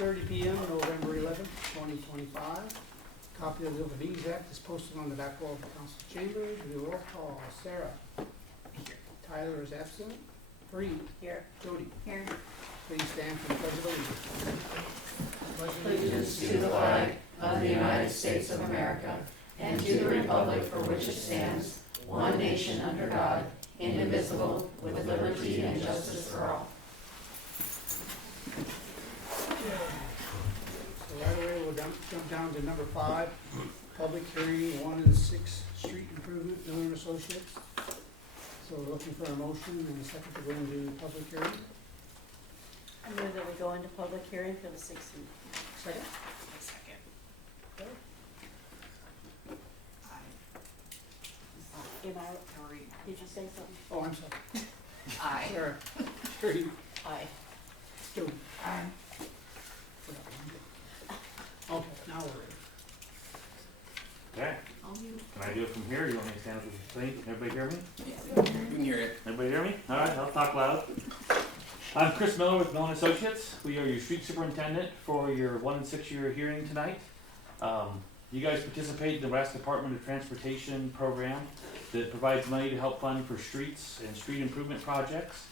6:30 p.m., November 11th, 2025. Copy of the Open Meetings Act is posted on the back wall of the council chambers. We do roll call. Sarah? Here. Tyler is absent. Bree? Here. Jody? Here. Please stand for the Pledge of Allegiance. Allegiance to the flag of the United States of America and to the republic for which it stands, one nation under God, indivisible, with liberty and justice for all. So right away, we'll jump down to number 5, public hearing 1 and 6 street improvement, Miller and Associates. So we're looking for a motion and a second to go into public hearing. I move that we go into public hearing for the 16th. Second? Second. Okay. Did you say something? Oh, I'm sorry. Aye. Sarah? Bree? Aye. Jody? Aye. Okay, now we're ready. Okay, All you. can I do it from here? You want me to stand up with the thing? Everybody hear me? You can hear it. Everybody hear me? All right, I'll talk loud. I'm Chris Miller with Miller and Associates. We are your street superintendent for your 1 and 6 year hearing tonight. You guys participate in the Nebraska Department of Transportation program that provides money to help fund for streets and street improvement projects.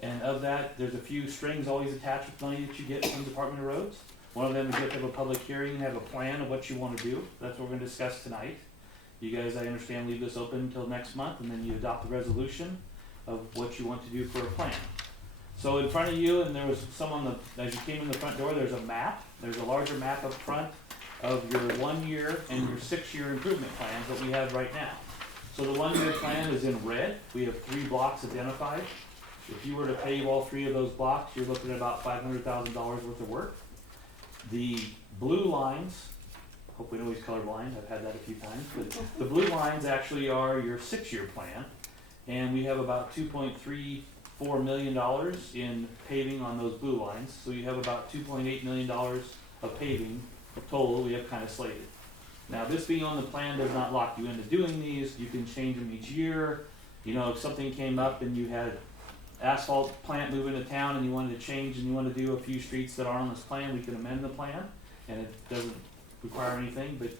And of that, there's a few strings always attached with money that you get from the Department of Roads. One of them is you have to have a public hearing and have a plan of what you want to do. That's what we're going to discuss tonight. You guys, I understand, leave this open until next month, and then you adopt the resolution of what you want to do for a plan. So in front of you, and there was some on the, as you came in the front door, there's a map. There's a larger map up front of your 1 year and your 6 year improvement plans that we have right now. So the 1 year plan is in red. We have 3 blocks identified. If you were to pave all 3 of those blocks, you're looking at about $500,000 worth of work. The blue lines, hope we know he's colorblind, I've had that a few times, but the blue lines actually are your 6 year plan. And we have about $2.34 million in paving on those blue lines. So you have about $2.8 million of paving total we have kind of slated. Now this being on the plan does not lock you into doing these. You can change them each year. You know, if something came up and you had asphalt plant moving to town and you wanted to change and you want to do a few streets that aren't on this plan, we can amend the plan and it doesn't require anything. But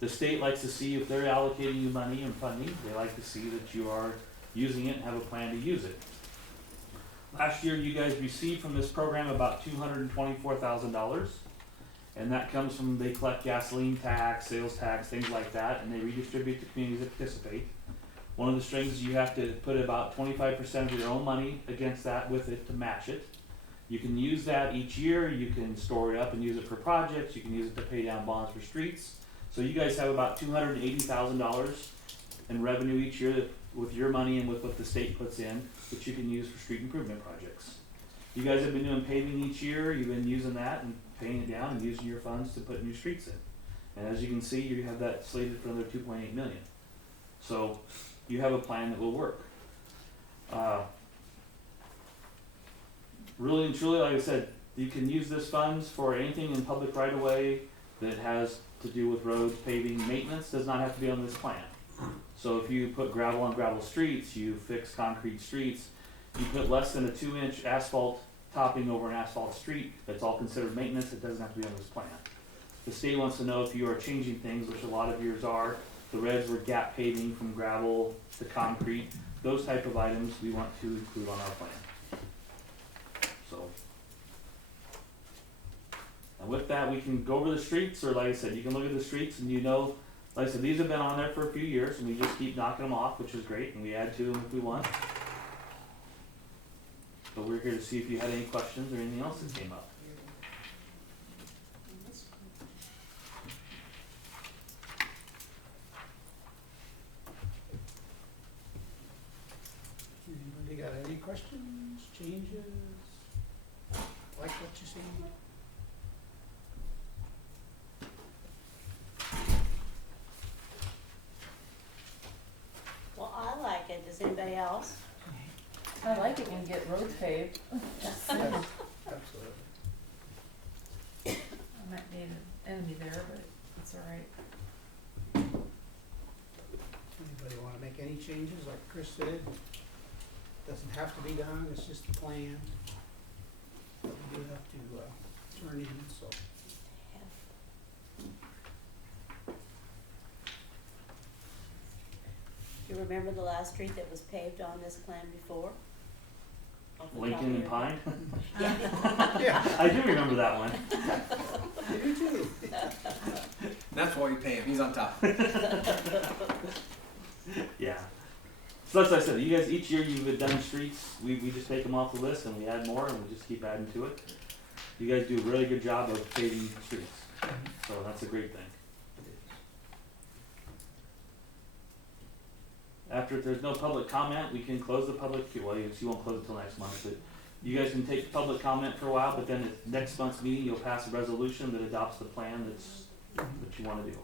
the state likes to see if they're allocating you money and funding, they like to see that you are using it and have a plan to use it. Last year you guys received from this program about $224,000, and that comes from, they collect gasoline tax, sales tax, things like that, and they redistribute to communities that participate. One of the strings is you have to put about 25% of your own money against that with it to match it. You can use that each year. You can store it up and use it for projects. You can use it to pay down bonds for streets. So you guys have about $280,000 in revenue each year that, with your money and with what the state puts in, that you can use for street improvement projects. You guys have been doing paving each year. You've been using that and paying it down and using your funds to put new streets in. And as you can see, you have that slated for another $2.8 million. So you have a plan that will work. Really and truly, like I said, you can use this funds for anything in public right of way that has to do with roads, paving, maintenance. Does not have to be on this plan. So if you put gravel on gravel streets, you fix concrete streets, you put less than a 2-inch asphalt topping over an asphalt street, that's all considered maintenance. It doesn't have to be on this plan. The state wants to know if you are changing things, which a lot of yours are. The reds were gap paving from gravel to concrete. Those type of items we want to include on our plan. So, and with that, we can go over the streets, or like I said, you can look at the streets and you know, like I said, these have been on there for a few years and we just keep knocking them off, which is great, and we add to them if we want. But we're here to see if you had any questions or anything else that came up. Anybody got any questions, changes? Like what you see? Well, I like it. Does anybody else? I like it when you get roads paved. Yes, absolutely. I might need an enemy there, but it's alright. Anybody want to make any changes, like Chris said? Doesn't have to be done, it's just a plan. But we do have to turn concerning it, so. Do you remember the last street that was paved on this plan before? Off the top Lincoln of and your Pine? head? Yeah. Yeah, I do remember that one. I do too. That's why you pay him. He's on top. Yeah. So that's what I said, you guys, each year you've done streets, we just take them off the list and we add more and we just keep adding to it. You guys do a really good job of paving streets, so that's a great thing. After, if there's no public comment, we can close the public, well, you won't close it till next month, but you guys can take public comment for a while, but then at next month's meeting, you'll pass a resolution that adopts the plan that you wanna do.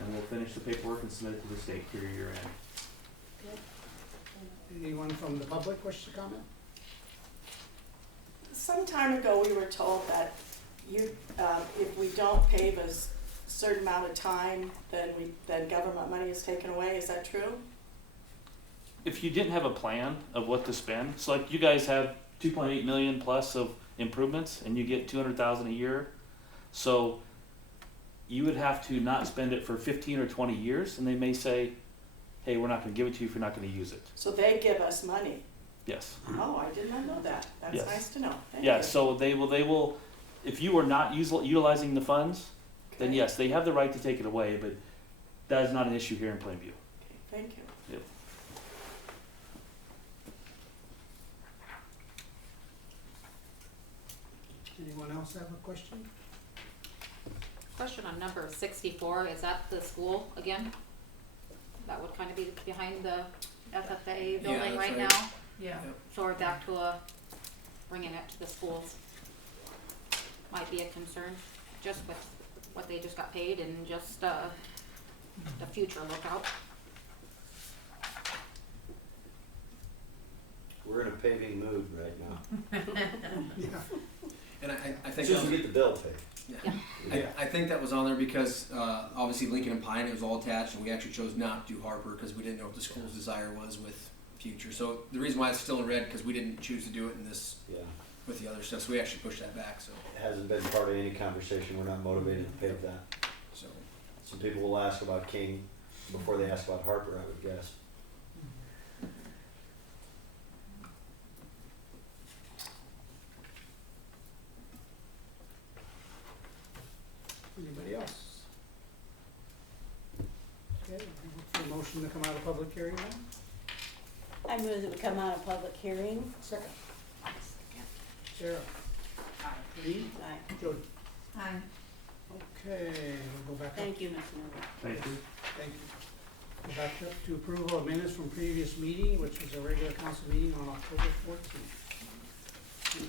And we'll finish the paperwork and submit it to the state for your year end. Anyone from the public wish to comment? Some time ago, we were told that if we don't pave a certain amount of time, then government money is taken away. Is that true? If you didn't have a plan of what to spend, so like you guys have 2.8 million plus of improvements and you get 200,000 a year, so you would have to not spend it for 15 or 20 years and they may say, hey, we're not going to give it to you if you're not going to use it. So they give us money. Yes. Oh, I did not know that. That's Yes. nice to know. Thank Yeah, you. so they will, if you were not utilizing the funds, then Okay. yes, they have the right to take it away, but that is not an issue here in Plainview. Okay, thank you. Yep. Anyone else have a question? Question on number 64, is that the school again? That would kind of be behind the FFA building that's right right. now? Yeah. So we're back to bringing it to the schools. Might be a concern, just with what they just got paid and just the future lookout. We're in a paving mood right now. Yeah. And I As think soon as we get the bill paid. yeah. I think that was on there because obviously Lincoln and Pine, it was all attached, and we actually chose not to do Harper because we didn't know what the school's desire was with future. So the reason why it's still in red because we didn't choose to do it in this Yeah. with the other stuff. So we actually pushed that back. So It hasn't been part of any conversation. We're not motivated to pave that. so Some people will ask about King before they ask about Harper, I would guess. Anybody else? Okay, I look for a motion to come out of public hearing now. I move that we come out of public hearing. Second. Sarah? Aye. Reed? Aye. Jody? Hi. Okay, we'll go back up. Thank you, Mr. Miller. Thank you. Thank you. Go back up to approval of minutes from previous meeting, which was a regular council meeting on October 14th.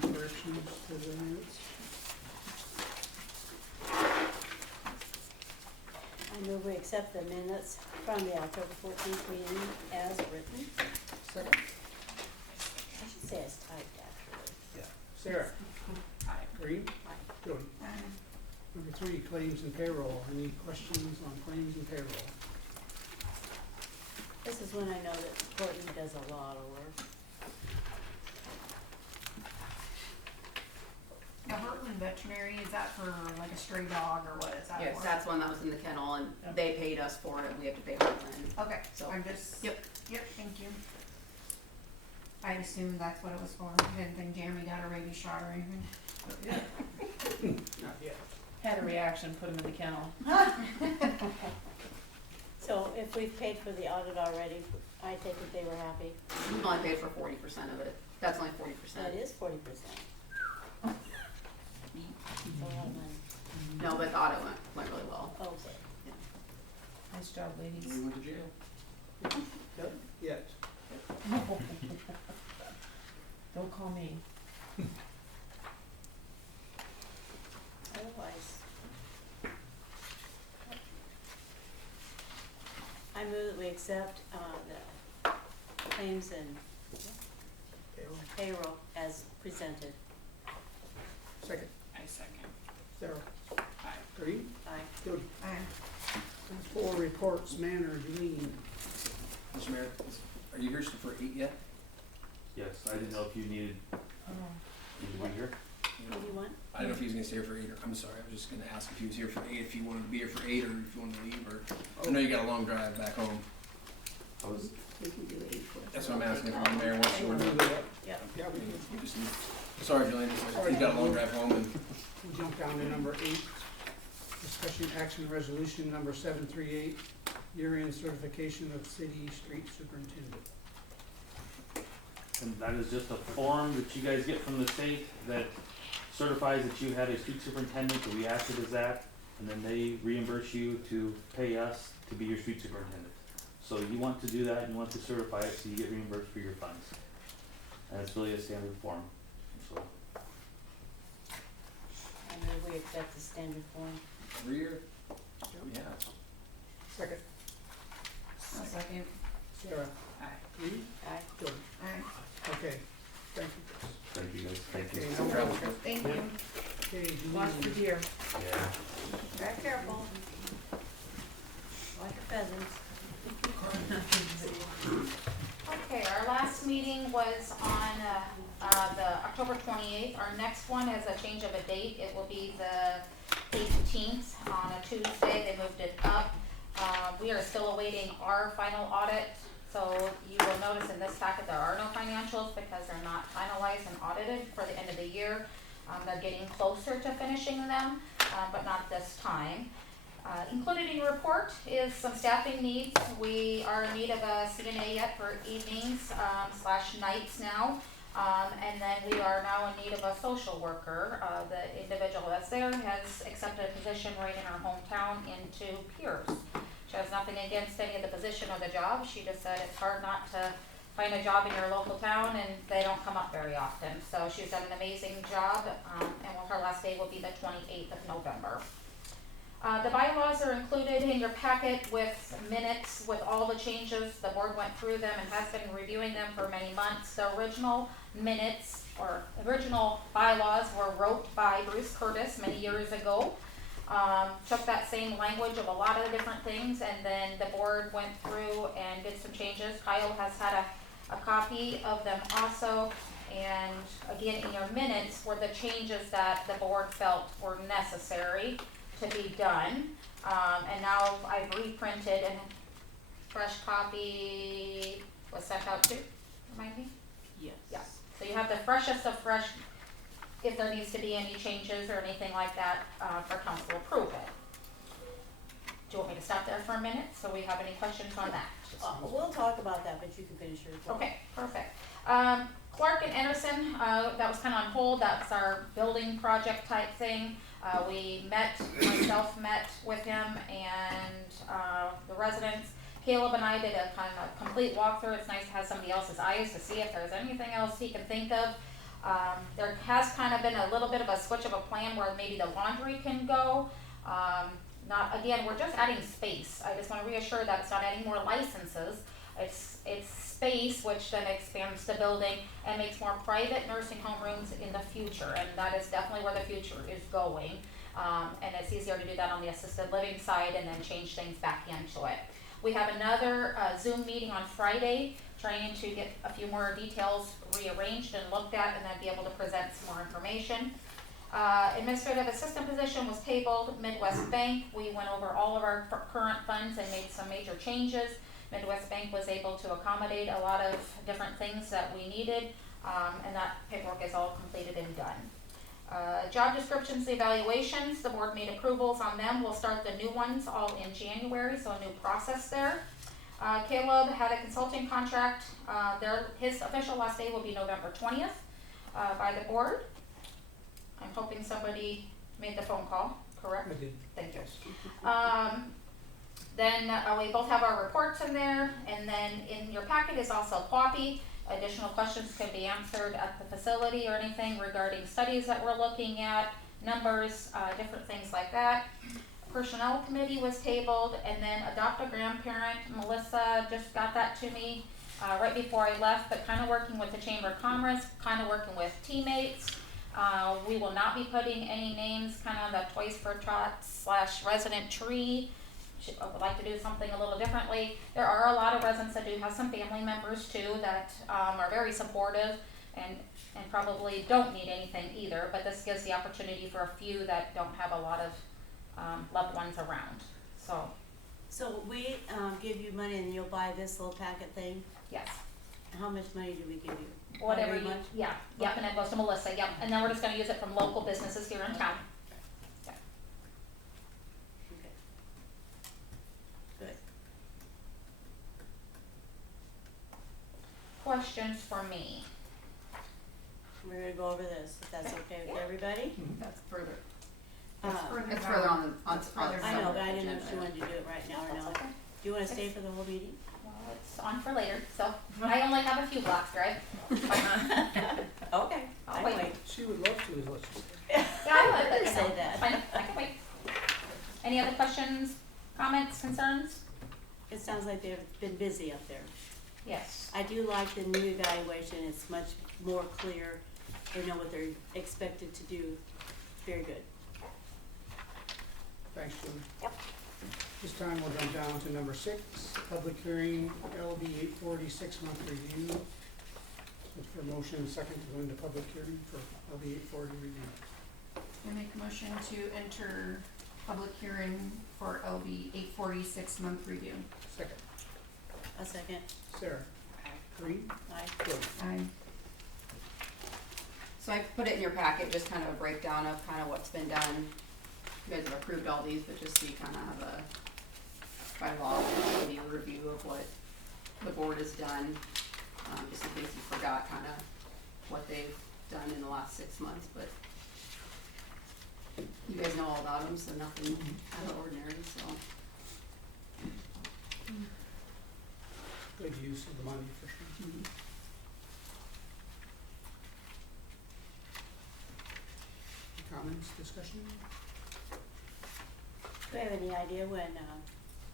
Any corrections to the minutes? I move we accept the minutes from the October 14th meeting as written. Second. I should say as typed, actually. Sarah? Aye. Reed? Aye. Jody? Number 3, claims and payroll. Any questions on claims and payroll? This is when I know that Courtney does a lot of work. The Heartland Veterinary, is that for like a stray dog or what is that Yes, for? that's one that was in the kennel and they paid us for it, we have to pay Heartland. Okay, So- I'm just. Yep. Yep, thank you. I assumed that's what it was for. I didn't think Jeremy got a rabies shot or anything. Not yet. Had a reaction, put him in the kennel. So if we've paid for the audit already, I take it they were happy. We only paid for 40% of it. That's only 40%. That is 40%. That's a lot of money. No, but the audit went really well. Oh, okay. Nice job, ladies. we went to jail. Yep. Yet. Don't call me. Otherwise. I move that we accept the claims and Payroll. payroll as presented. Second. I second. Sarah? Aye. Reed? Aye. Jody? Aye. 4 reports, Manor, Julene. Mr. Mayor, are you here for 8 yet? Yes, I didn't know if you needed Oh. to be here. What do you want? I don't know if he was gonna stay here for 8 or, I'm sorry, I was just gonna ask if he was here for 8, if he wanted to be here for 8 or if you wanted to leave, or, I know you got a long drive back home. We can do 8 for. That's what I'm asking if the mayor wants you or We'll not. do that. Yeah. Yeah, we can. You just need- Sorry, Julian, you got a long drive home and. We'll jump down to number 8, discussion action resolution number 738, year-end certification of city street superintendent. And that is just a form that you guys get from the state that certifies that you had a street superintendent, that we acted as that, and then they reimburse you to pay us to be your street superintendent. So you want to do that, and you want to certify it, so you get reimbursed for your funds. And it's really a standard form, so. I know we accept the standard form. Every year? Yeah. Second, I'll second. Sarah. Aye. Reed? Aye. Jordan. Aye. Okay, thank you, Chris. Thank you guys, thank Okay, you. now we'll- Travel. Thank you. Okay, Watch the Julie, deer. Yeah. Very careful. Watch your pheasants. Okay, our last meeting was on the October 28th. Our next one has a change of a date. It will be the 18th on a Tuesday. They moved it up. We are still awaiting our final audit. So you will notice in this packet there are no financials because they're not finalized and audited for the end of the year. They're getting closer to finishing them, but not this time. Included in your report is some staffing needs. We are in need of a CNA yet for evenings / nights now. And then we are now in need of a social worker. The individual that's there has accepted a position right in our hometown into Pierce. She has nothing against any of the position or the job. She just said it's hard not to find a job in your local town and they don't come up very often. So she's done an amazing job, and her last day will be the 28th of November. The bylaws are included in your packet with minutes with all the changes. The board went through them and has been reviewing them for many months. The original minutes or original bylaws were wrote by Bruce Curtis many years ago. Took that same language of a lot of the different things, and then the board went through and did some changes. Kyle has had a copy of them also, and again in your minutes were the changes that the board felt were necessary to be done. And now I've reprinted and fresh copy was sent out too, remind me? Yes. Yeah, so you have the freshest of fresh, if there needs to be any changes or anything like that, for council approval. Do you want me to stop there for a minute, so we have any questions on that? We'll talk about that, but you can finish your report. Okay, perfect. Clark and Anderson, that was kind of on hold. That's our building project type thing. Myself met with him and the residents. Caleb and I did a kind of complete walkthrough. It's nice to have somebody else's eyes to see if there's anything else he can think of. There has kind of been a little bit of a switch of a plan where maybe the laundry can go. Again, we're just adding space. I just want to reassure that it's not adding more licenses. It's space, which then expands the building and makes more private nursing home rooms in the future, and that is definitely where the future is going. And it's easier to do that on the assisted living side and then change things back into it. We have another Zoom meeting on Friday, trying to get a few more details rearranged and looked at, and then be able to present some more information. Administrative assistant position was tabled. Midwest Bank, we went over all of our current funds and made some major changes. Midwest Bank was able to accommodate a lot of different things that we needed, and that paperwork is all completed and done. Job descriptions, evaluations, the board made approvals on them. We'll start the new ones all in January, so a new process there. Caleb had a consulting contract. His official last day will be November 20th by the board. I'm hoping somebody made the phone call, correct? I did. Thank you. Then we both have our reports in there, and then in your packet is also a copy. Additional questions can be answered at the facility or anything regarding studies that we're looking at, numbers, different things like that. Personnel committee was tabled, and then adopt a grandparent. Melissa just got that to me right before I left, but kind of working with the Chamber of Commerce, kind of working with teammates. We will not be putting any names kind of on the Toys for Tots / resident tree. I would like to do something a little differently. There are a lot of residents that do have some family members too that are very supportive and probably don't need anything either, but this gives the opportunity for a few that don't have a lot of, loved ones around, so, So we, give you money and you'll buy this little packet thing? yes. How much money do we give you? Whatever Very you, much? yeah, yep, and it goes to Melissa, yep, and then we're just gonna use it from local businesses here in town. Okay. Good. Questions for me? We're gonna go over this, if that's okay with Yeah. everybody? That's further, Uh, it's further on the, on the. I know, but I didn't know if agenda. she wanted to do it right now or That's not. okay. Do you wanna stay for the whole meeting? Well, it's on for later, so I only have a few blocks, right? Okay, I'll I wait. wait. She would love to, is what she said. Yeah, I would, I but didn't you know, say that. it's fine, I can wait. Any other questions, comments, concerns? It sounds like they've been busy up there. Yes. I do like the new evaluation, it's much more clear, they know what they're expected to do, very good. Thanks, Julie. Yep. This time we'll jump down to number 6, public hearing, LB 840 6-month review. Look for motion second to go into public hearing for LB 840 review. I make a motion to enter public hearing for LB 846 month review. Second, A second, Sarah. Green, aye. Jody. So I put it in your packet, just kind of a breakdown of kind of what's been done. You guys have approved all these, but just so you kind of have a, by law, a review of what the board has done. Just in case you forgot kind of what they've done in the last 6 months, but you guys know all about them, so nothing out of the ordinary, so. Good use of the money for sure. Comments, discussion? Do you have any idea when,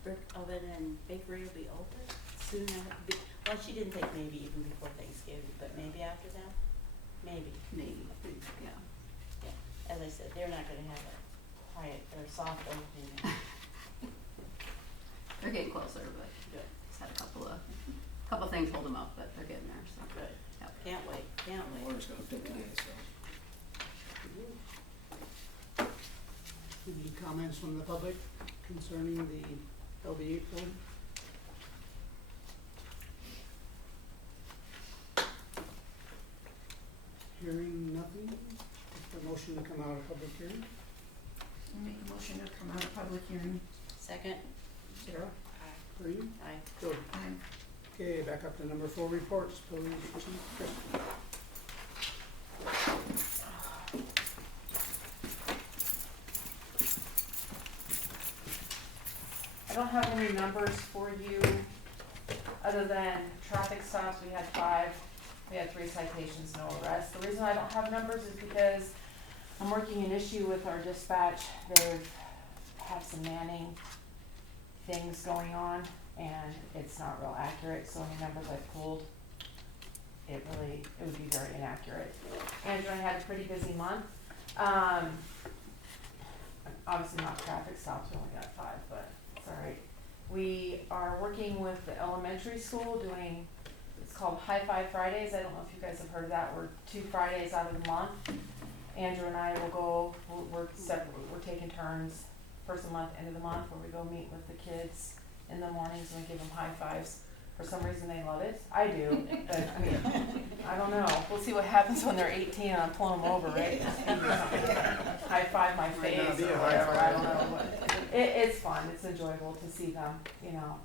brick oven and bakery will be open? Soon, well, she didn't think maybe even before Thanksgiving, but maybe after that? Maybe. Maybe, yeah. Yeah, as I said, they're not gonna have a quiet or soft opening. They're getting closer, but Good, just had a couple things hold them up, but they're getting there, so. good. Yep. Can't wait, can't The wait. water's got hooked up today, so. Any comments from the public concerning the LB 840? Hearing nothing, take the motion to come out of public hearing. I make a motion to come out of public hearing. Second, Sarah? Green? aye. Jody? Aye. Okay, back up to number 4 reports, Police Chief Chris. I don't have any numbers for you, other than traffic stops, we had 5, we had 3 citations, no arrests. The reason I don't have numbers is because I'm working an issue with our dispatch. They've have some manning things going on, and it's not real accurate, so any numbers I pulled, it would be very inaccurate. Andrew and I had a pretty busy month. Obviously not traffic stops, we only got 5, but it's all right. We are working with the elementary school doing, it's called High Five Fridays. I don't know if you guys have heard of that. We're 2 Fridays out of the month. Andrew and I will go, we're taking turns, first of the month, end of the month, where we go meet with the kids in the mornings and we give them high fives. For some reason they love it. I do, but I mean, I don't know. We'll see what happens when they're 18 and I'm pulling them over, right? High five my Might not face be or a high whatever, I five. don't know. But it's fun, it's enjoyable to see them, you know.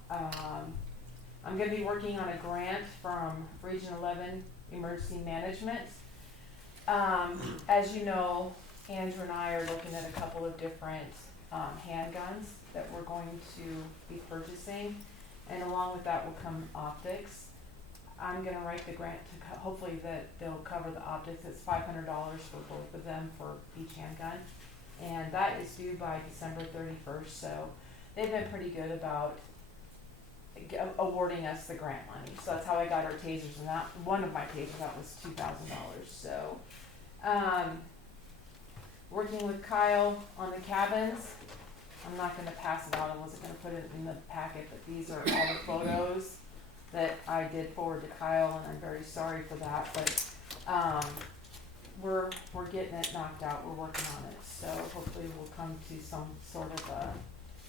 I'm gonna be working on a grant from Region 11 Emergency Management. As you know, Andrew and I are looking at a couple of different handguns that we're going to be purchasing, and along with that will come optics. I'm gonna write the grant to hopefully that they'll cover the optics. It's $500 for both of them for each handgun, and that is due by December 31st. So they've been pretty good about awarding us the grant money. So that's how I got our tasers, and that one of my tasers that was $2,000. So working with Kyle on the cabins. I'm not gonna pass it out, I wasn't gonna put it in the packet, but these are all the photos that I did forward to Kyle, and I'm very sorry for that, but we're getting it knocked out, we're working on it, so hopefully we'll come to some sort of a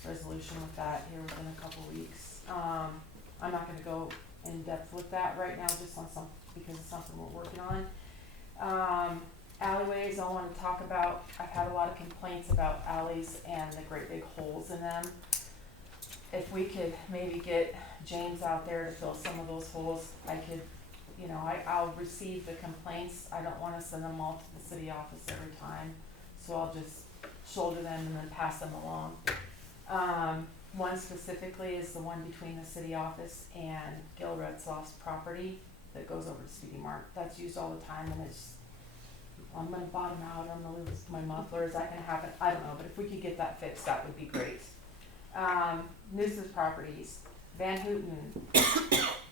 resolution with that here within a couple weeks. I'm not gonna go in depth with that right now, just on because it's something we're working on. Alleyways, I wanna talk about, I've had a lot of complaints about alleys and the great big holes in them. If we could maybe get James out there to fill some of those holes, I could, I'll receive the complaints, I don't wanna send them all to the city office every time, so I'll just shoulder them and then pass them along. One specifically is the one between the city office and Gil Retzloff's property that goes over to Speedy Mart. That's used all the time, and I'm gonna bottom out, I'm gonna lose my muffler, is that gonna happen? I don't know, but if we could get that fixed, that would be great. Nuisance properties, Van Houten,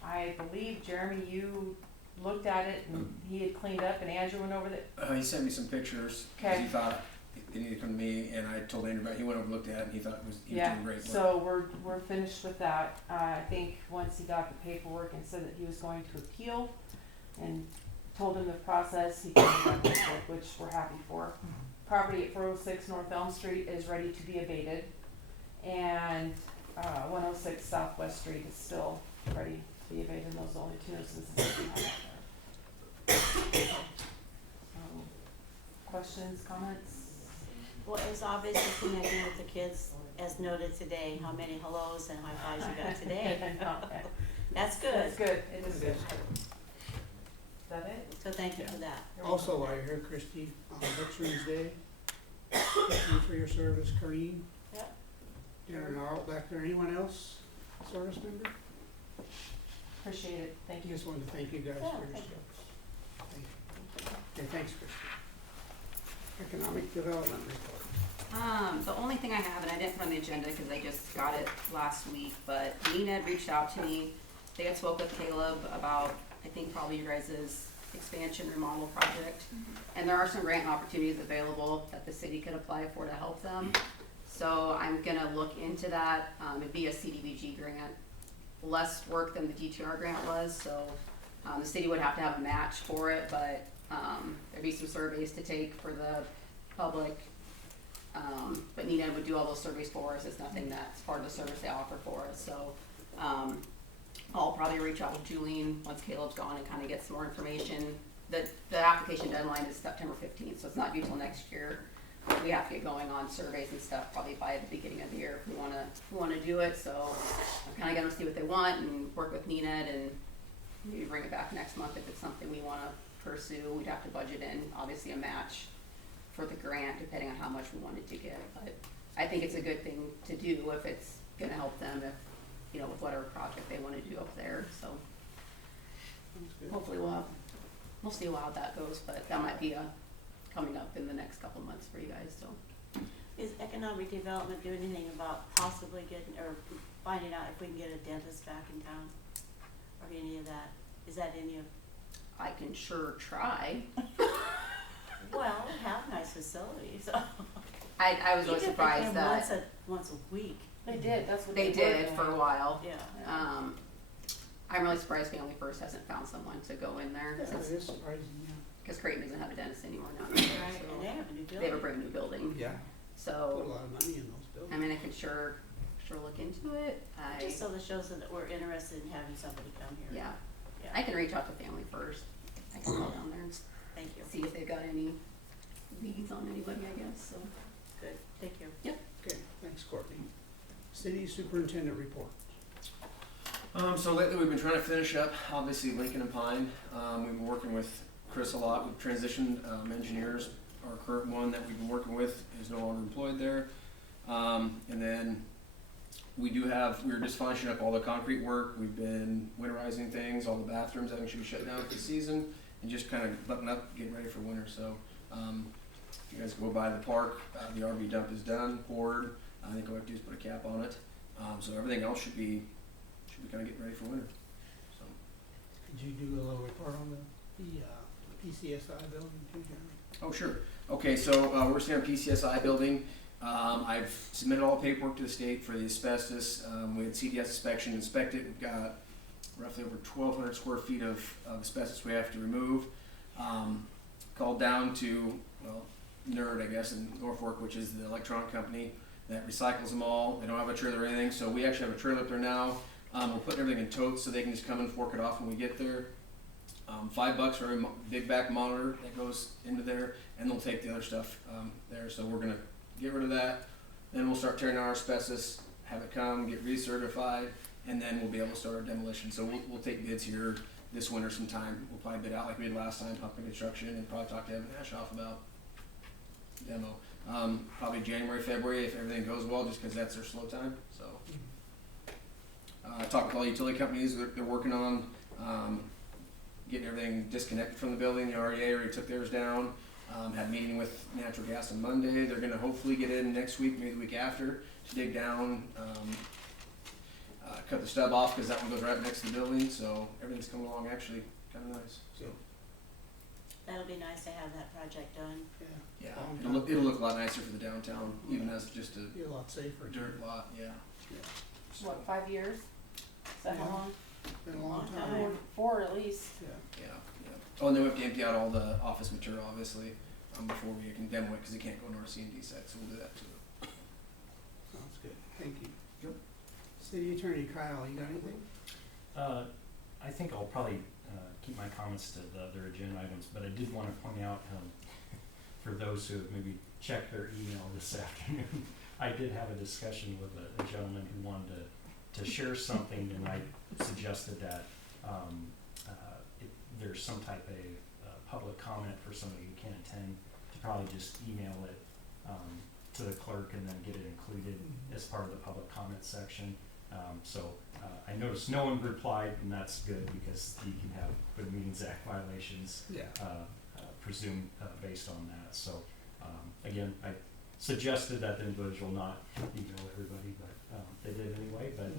I believe, Jeremy, you looked at it and he had cleaned up and Andrew went over the. He sent me some pictures, cause Okay. he thought it needed to come to me, and I told Andrew about it. He went over and looked at it, and he thought he was doing great work. So we're finished with that. I think once he got the paperwork and said that he was going to appeal and told him the process, he came back with it, which we're happy for. Property at 406 North Elm Street is ready to be abated, and 106 Southwest Street is still ready to be abated. Those are the only two nuisances that we have out there. Questions, comments? Well, it was obvious you're connecting with the kids, as noted today, how many hellos and high fives you got today. That's good. That's good, it is good. Is that it? So thank you for that. Also, while you're here, Christie, on Veterans Day, thank you for your service, Kareem. Yep. Darren Arlt back there. Anyone else, service member? Appreciate it, thank you. Just wanted to thank you guys Yeah, for your thank service. Thank you. Okay, thanks, Christie. Economic Development Report. The only thing I have, and I didn't put on the agenda because I just got it last week, but Nina had reached out to me. They had spoke with Caleb about, I think probably your guys' expansion remodel project. And there are some grant opportunities available that the city could apply for to help them. So I'm gonna look into that. It'd be a CDBG grant, less work than the DTR grant was, so the city would have to have a match for it, but there'd be some surveys to take for the public. But Nina would do all those surveys for us. It's nothing that's part of the service they offer for us. So I'll probably reach out with Julian once Caleb's gone and kind of get some more information. The application deadline is September 15th, so it's not due till next year. We have to get going on surveys and stuff probably by the beginning of the year if we wanna do it. So I'm kind of gonna see what they want and work with Nina and maybe bring it back next month if it's something we wanna pursue. We'd have to budget in obviously a match for the grant depending on how much we wanted to get. But I think it's a good thing to do if it's gonna help them if, with whatever project they wanna do up there. So hopefully we'll see how that goes, but that might be coming up in the next couple months for you guys, so. Is economic development doing anything about possibly getting, or finding out if we can get a dentist back in town? Or any of that? Is that any of, I can sure try. well, we have nice facilities, so. I was really surprised Even that if they came once a week, They did, that's what they were did doing. for a while. yeah. I'm really surprised Family First hasn't found someone to go in there, Yeah, it is surprising, because Creighton doesn't have a dentist anymore now. Right, and they have a new They have a building. brand new building, yeah. Put so, a lot of money in those I buildings. mean, I can sure look into it. Just so that shows that we're interested in having somebody come here. Yeah, Yeah. I can reach out to Family First. I can call down there and Thank you. see if they've got any leads on anybody, I guess, so. Good, thank you. Okay, thanks, Courtney. City Superintendent Report. So lately we've been trying to finish up, obviously Lincoln and Pine. We've been working with Chris a lot. We've transitioned engineers. Our current one that we've been working with is no longer employed there. And then we're just finishing up all the concrete work. We've been winterizing things, all the bathrooms having should be shut down for the season, and just kind of button up, getting ready for winter. So if you guys go by the park, the RV dump is done, poured. I think all we have to do is put a cap on it. So everything else should be kind of getting ready for winter. So. Could you do a little report on the PCSI building too, Jeremy? Oh, sure. Okay, so we're staying on PCSI building. I've submitted all the paperwork to the state for the asbestos. We had CDS inspection inspected. We've got roughly over 1,200 square feet of asbestos we have to remove. Called down to, well, Nerd, I guess, in Norfolk, which is the electronic company that recycles them all. They don't have a trailer or anything, so we actually have a trailer up there now. We're putting everything in totes so they can just come and fork it off when we get there. $5 for a big back monitor that goes into there, and they'll take the other stuff there. So we're gonna get rid of that. Then we'll start tearing down our asbestos, have it come, get recertified, and then we'll be able to start our demolition. So we'll take bids here this winter sometime. We'll probably bid out like we did last time, Pumpkin Construction, and probably talk to Evan Ashoff about demo. Probably January, February if everything goes well, just because that's their slow time. So I talked with all utility companies. They're working on getting everything disconnected from the building. The REA already took theirs down. Had a meeting with natural gas on Monday. They're going to hopefully get in next week, maybe the week after, to dig down, cut the stub off because that one goes right next to the building. So everything's coming along actually kind of nice. So That'll be nice to have that project done. yeah, it'll look a lot nicer for the downtown, even as just a Be a lot safer. dirt lot. Yeah. So, What, 5 years? Is that how Yeah. long? Been a long Long time. time. Four at least. Yeah. yeah. Oh, and then we have to empty out all the office material, obviously, before we can demo it because it can't go into our C&D site. So we'll do that too. Sounds good. Thank you. Yep. City Attorney Kyle, you got anything? I think I'll probably keep my comments to the other agenda items, but I did want to point out, for those who have maybe checked their email this afternoon, I did have a discussion with a gentleman who wanted to share something, and I suggested that if there's some type of public comment for somebody who can't attend, to probably just email it to the clerk and then get it included as part of the public comment section. I noticed no one replied, and that's good because you can have Open Meetings Act violations Yeah. presumed based on that. So again, I suggested that the individual not email everybody, but they did anyway. But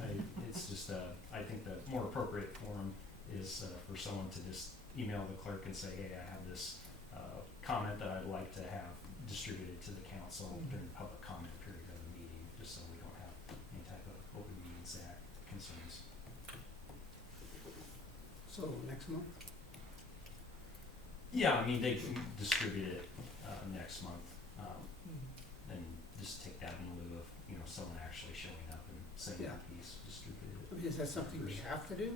it's just I think the more appropriate forum is for someone to just email the clerk and say, hey, I have this comment that I'd like to have distributed to the council during the public comment period of the meeting, just so we don't have any type of Open Meetings Act concerns. So next month? Yeah, I mean, they can distribute it next month, and just take that in lieu of, someone actually showing up and saying Yeah. he's distributed I it. mean, is that something we have to do?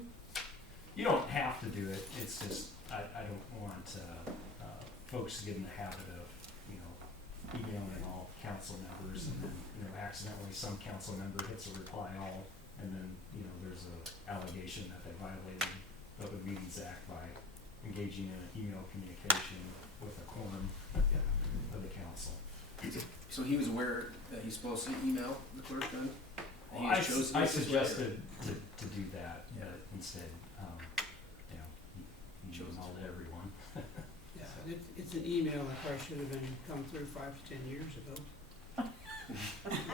You don't have to do it, it's just, I don't want folks to get in the habit of, emailing all council members, and then, accidentally some council member hits a reply all, and then, there's a allegation that they violated the Open Meetings Act by engaging in an email communication with a quorum of the council. So he was aware that he's supposed to email the clerk then? And he Well, just chose to I make this way, or- suggested to do that, Yeah. but instead, he Chose emailed everyone. Yeah, it's an email that probably should have been come through 5 to 10 years ago.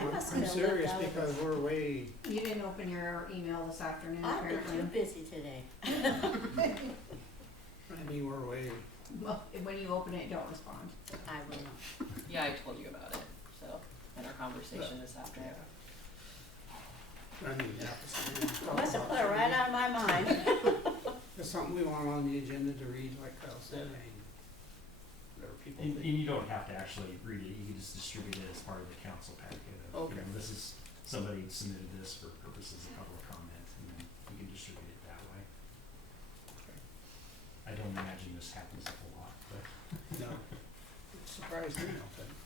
I'm serious because we're way, You didn't open your email this afternoon, I've been too apparently. busy today. we're way, Well, when you open it, don't respond. I will not. Yeah, I told you about it, so, in our conversation this afternoon. Must have put it right out of my mind. It's something we want on the agenda to read, like Kyle said, there are people And that, you don't have to actually read it, you can just distribute it as part of the council packet. Okay. This is, somebody submitted this for purposes of public comment, and then you can distribute it that way. I don't imagine this happens a whole lot, but. no, it's surprised me, I'll tell you.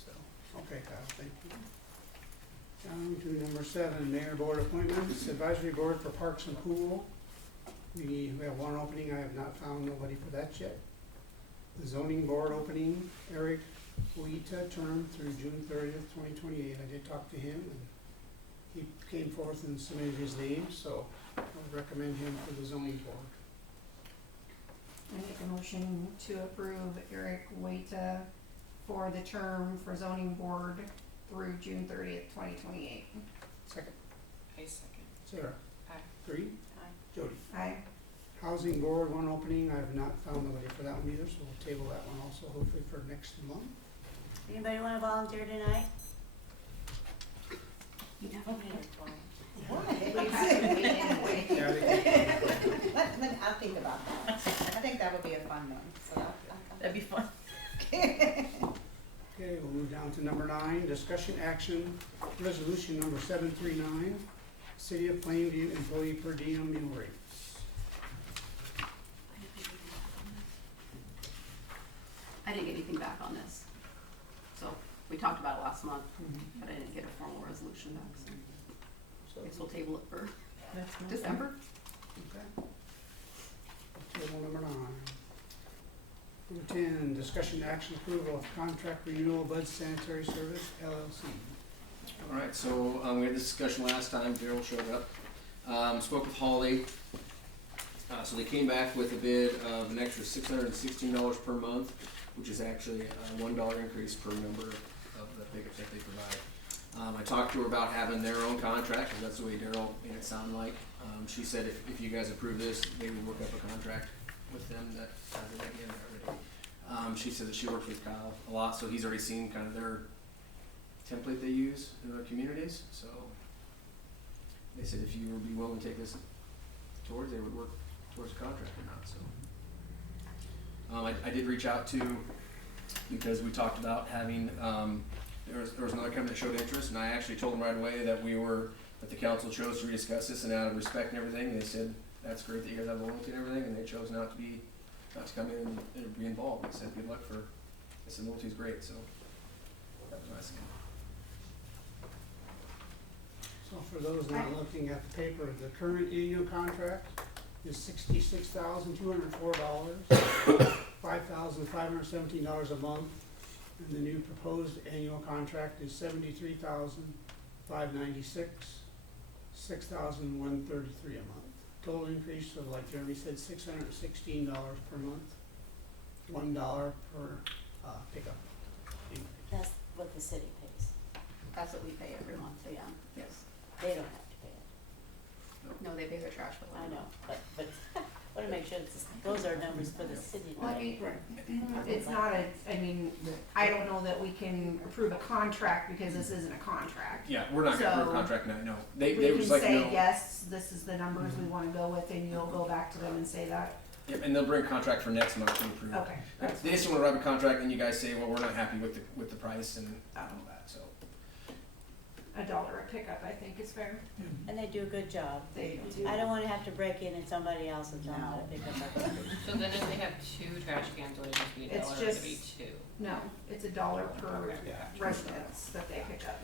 So, okay, Kyle, thank you. Down to number 7, Mayor Board Appointments, Advisory Board for Parks and Pool. We have one opening, I have not found nobody for that yet. The Zoning Board opening, Eric Huita, term through June 30th, 2028. I did talk to him, and he came forth and submitted his name, so I would recommend him for the Zoning Board. I make a motion to approve Eric Waita for the term for zoning board through June 30th, 2028. Second, I second. Sarah. Aye. Agree? Aye. Jody. Aye. Housing Board, one opening, I have not found nobody for that one either, so we'll table that one also, hopefully for next month. Anybody wanna volunteer tonight? You Okay. We have to wait anyway. Yeah, they can- I'll think about that. I think that would be a fun one, so That'd be fun. Okay, we'll move down to number 9, discussion action, resolution number 739, City of Plainview employee per diem meal rates. I didn't get anything back on this. So we talked about it last month, but I didn't get a formal resolution back, so So, I guess we'll table it for That's my December. okay. Table number 9. Number 10, discussion action approval of contract renewal Bud Sanitary Service LLC. All right, so we had this discussion last time. Daryl showed up. Spoke with Holly. So they came back with a bid of an extra $616 per month, which is actually a $1 increase per member of the pickups that they provide. I talked to her about having their own contract, because that's the way Daryl made it sound like. She said if you guys approve this, they would work up a contract with them that has it in there already. She said that she works with Kyle a lot, so he's already seen kind of their template they use in other communities. So they said if you would be willing to take this towards, they would work towards a contract or not. So I did reach out to, because we talked about having there was another company that showed interest, and I actually told them right away that that the council chose to rediscuss this, and out of respect and everything, they said that's great that you guys have loyalty and everything, and they chose not to come in and be involved. They said good luck for. I said loyalty is great, so that was nice. So for those not looking at the paper, the current annual contract is $66,204, $5,517 a month, and the new proposed annual contract is $73,596, $6,133 a month. Total increase of, like Jeremy said, $616 per month, $1 per pickup. That's what the city pays. That's what we pay every month, so yeah, yes. They don't have to pay it. No, they pay their trash bill. I know, but want to make sure those are numbers for the city. Well, I mean, it's not I don't know that we can approve a contract because this isn't a contract. Yeah, we're not gonna approve a So, contract now. No, they We were can just like, say, no. yes, this is the numbers we wanna go with, and you'll go back to them and say that, Yep, and they'll bring a contract for next month to approve. okay. that's They just want to write a contract, and you guys say, well, we're not happy with the price and all that. So $1 a pickup, I think is fair. And they do a good job. They do. I don't want to have to break in and somebody else and tell them how to pick up our garbage. So then if they have 2 trash cans, would it just be $1 It's or would just- it be 2? No, it's $1 per residence that they pick up.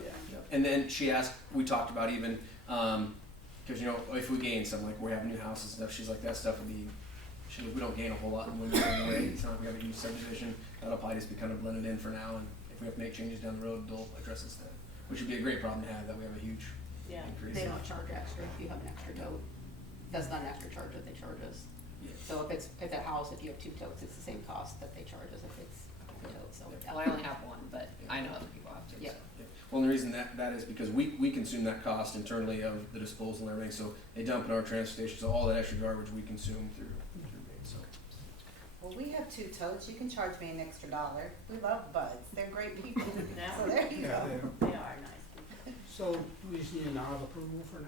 and then she asked, we talked about even, because if we gain some, like we have new houses and stuff, she's like, that stuff would be, she goes, we don't gain a whole lot when we're away. It's not like we have a huge subdivision. That'll probably just be kind of blended in for now, and if we have to make changes down the road, they'll address us then. Which would be a great problem to have, that we have a huge Yeah. increase. They don't charge extra if you have an extra tote. That's not an extra charge that they charge us. Yeah. So if that house, if you have 2 totes, it's the same cost that they charge us if it's a tote, so. Well, I only have 1, but I know other people have 2. Yeah. So. Yeah. Well, and the reason that is because we consume that cost internally of the disposal and everything, so they dump in our transfer station, so all that extra garbage we consume through Bates, so. Well, we have 2 totes, you can charge me an extra $1. We love Buds, they're great people. So there you Yeah, go. They are nice people. So we just need a nod of approval for now.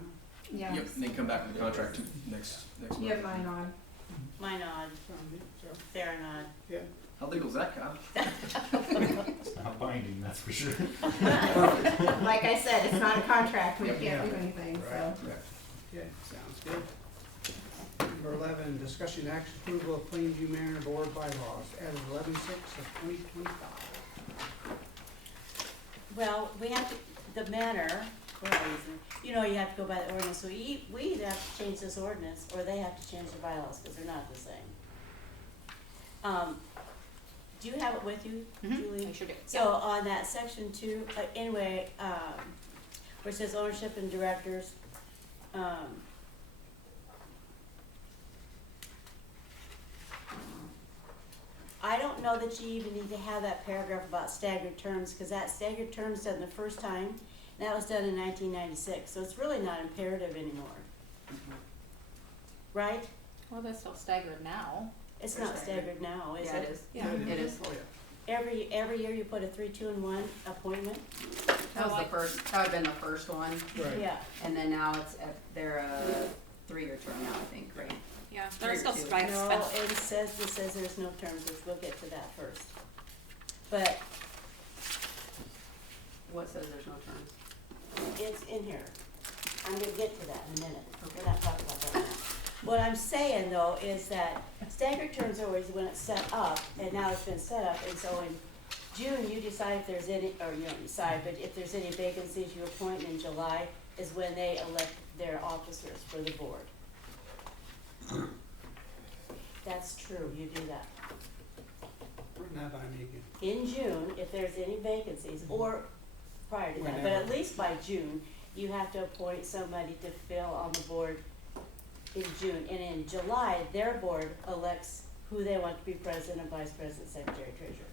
Yeah. Yep, and then come back with the contract next month. You have mine on. My nod, Sound good? So, their nod. yeah. How legal is that, Kyle? It's not binding, that's for sure. Like I said, it's not a contract, we Yep. can't do anything, so. Okay, sounds good. Number 11, discussion action approval of Plainview Manor Board bylaws as of 11/6/2025. Well, we have to, the manor, for a reason, you have to go by the ordinance, so we either have to change this ordinance, or they have to change their bylaws, because they're not the same. Do you have it with you, Julie? I sure do. So on that section 2, where it says ownership and directors, I don't know that you even need to have that paragraph about staggered terms, because that staggered terms done the first time, and that was done in 1996, so it's really not imperative anymore. Right? Well, that's still staggered now. It's not staggered now, is Yeah, it? it is. Yeah. It is. Oh, yeah. Every year you put a 3, 2, and 1 appointment? That was the first, that would've been the first one, Right. Yeah, and then now they're a 3-year term now, I think, right? Yeah, there's still spikes, No, but it says there's no terms, which we'll get to that first. But What says there's no terms? it's in here. I'm gonna get to that in a minute. We're not talking about that now. What I'm saying though is that staggered terms are always when it's set up, and now it's been set up, and so in June, you decide if there's any, or you don't decide, but if there's any vacancies you appoint, in July is when they elect their officers for the board. That's true, you do that. Run that by me again. In June, if there's any vacancies, or prior to that, but at least by June, you have to appoint somebody to fill on the board in June. And in July, their board elects who they want to be president, vice president, secretary, treasurer.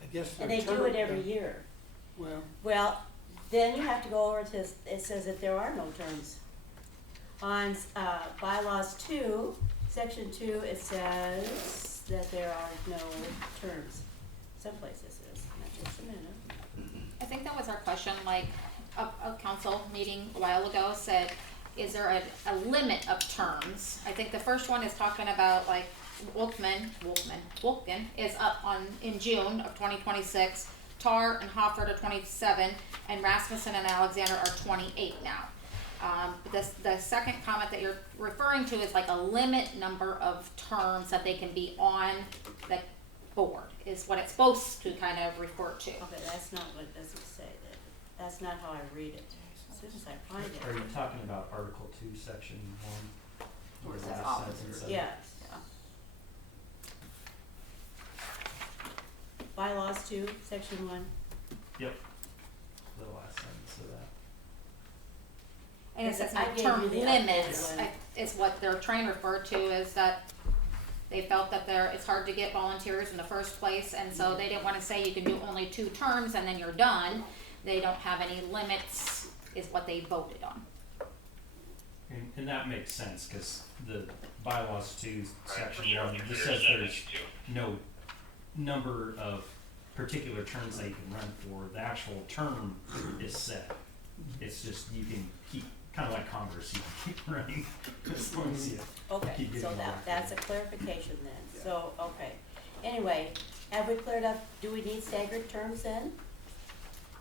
I guess. And they do it every year. Well, Well, then you have to go over to, it says that there are no terms. On, bylaws 2, section 2, it says that there are no terms. Some places it is, not just a minute. I think that was our question, like, a council meeting a while ago said, is there a limit of terms? I think the first one is talking about like Wolfman is up in June of 2026, Tar and Hofford are 27, and Rasmussen and Alexander are 28 now. The second comment that you're referring to is like a limit number of terms that they can be on the board, is what it's supposed to kind of refer to. Okay, that's not what it doesn't say that. That's not how I read it. As soon as I find Are you it. talking about Article 2, Section 1? Where it The says last officers. sentence of it? Yes. Bylaws 2, section 1. Yep. The last sentence of that. And it says I no gave term you the limits, updated one. is what they're trying to refer to, is that they felt that it's hard to get volunteers in the first place, and so they didn't wanna say you can do only 2 terms and then you're done. They don't have any limits, is what they voted on. And that makes sense, cause the bylaws 2, Section 1, just says there's no number of particular terms that you can run for. The actual term is set. It's just, you can keep, kinda like Congress, you can keep running as long as you Okay, keep getting so elected. that's a clarification then. So, okay. Anyway, have we cleared up, do we need staggered terms then?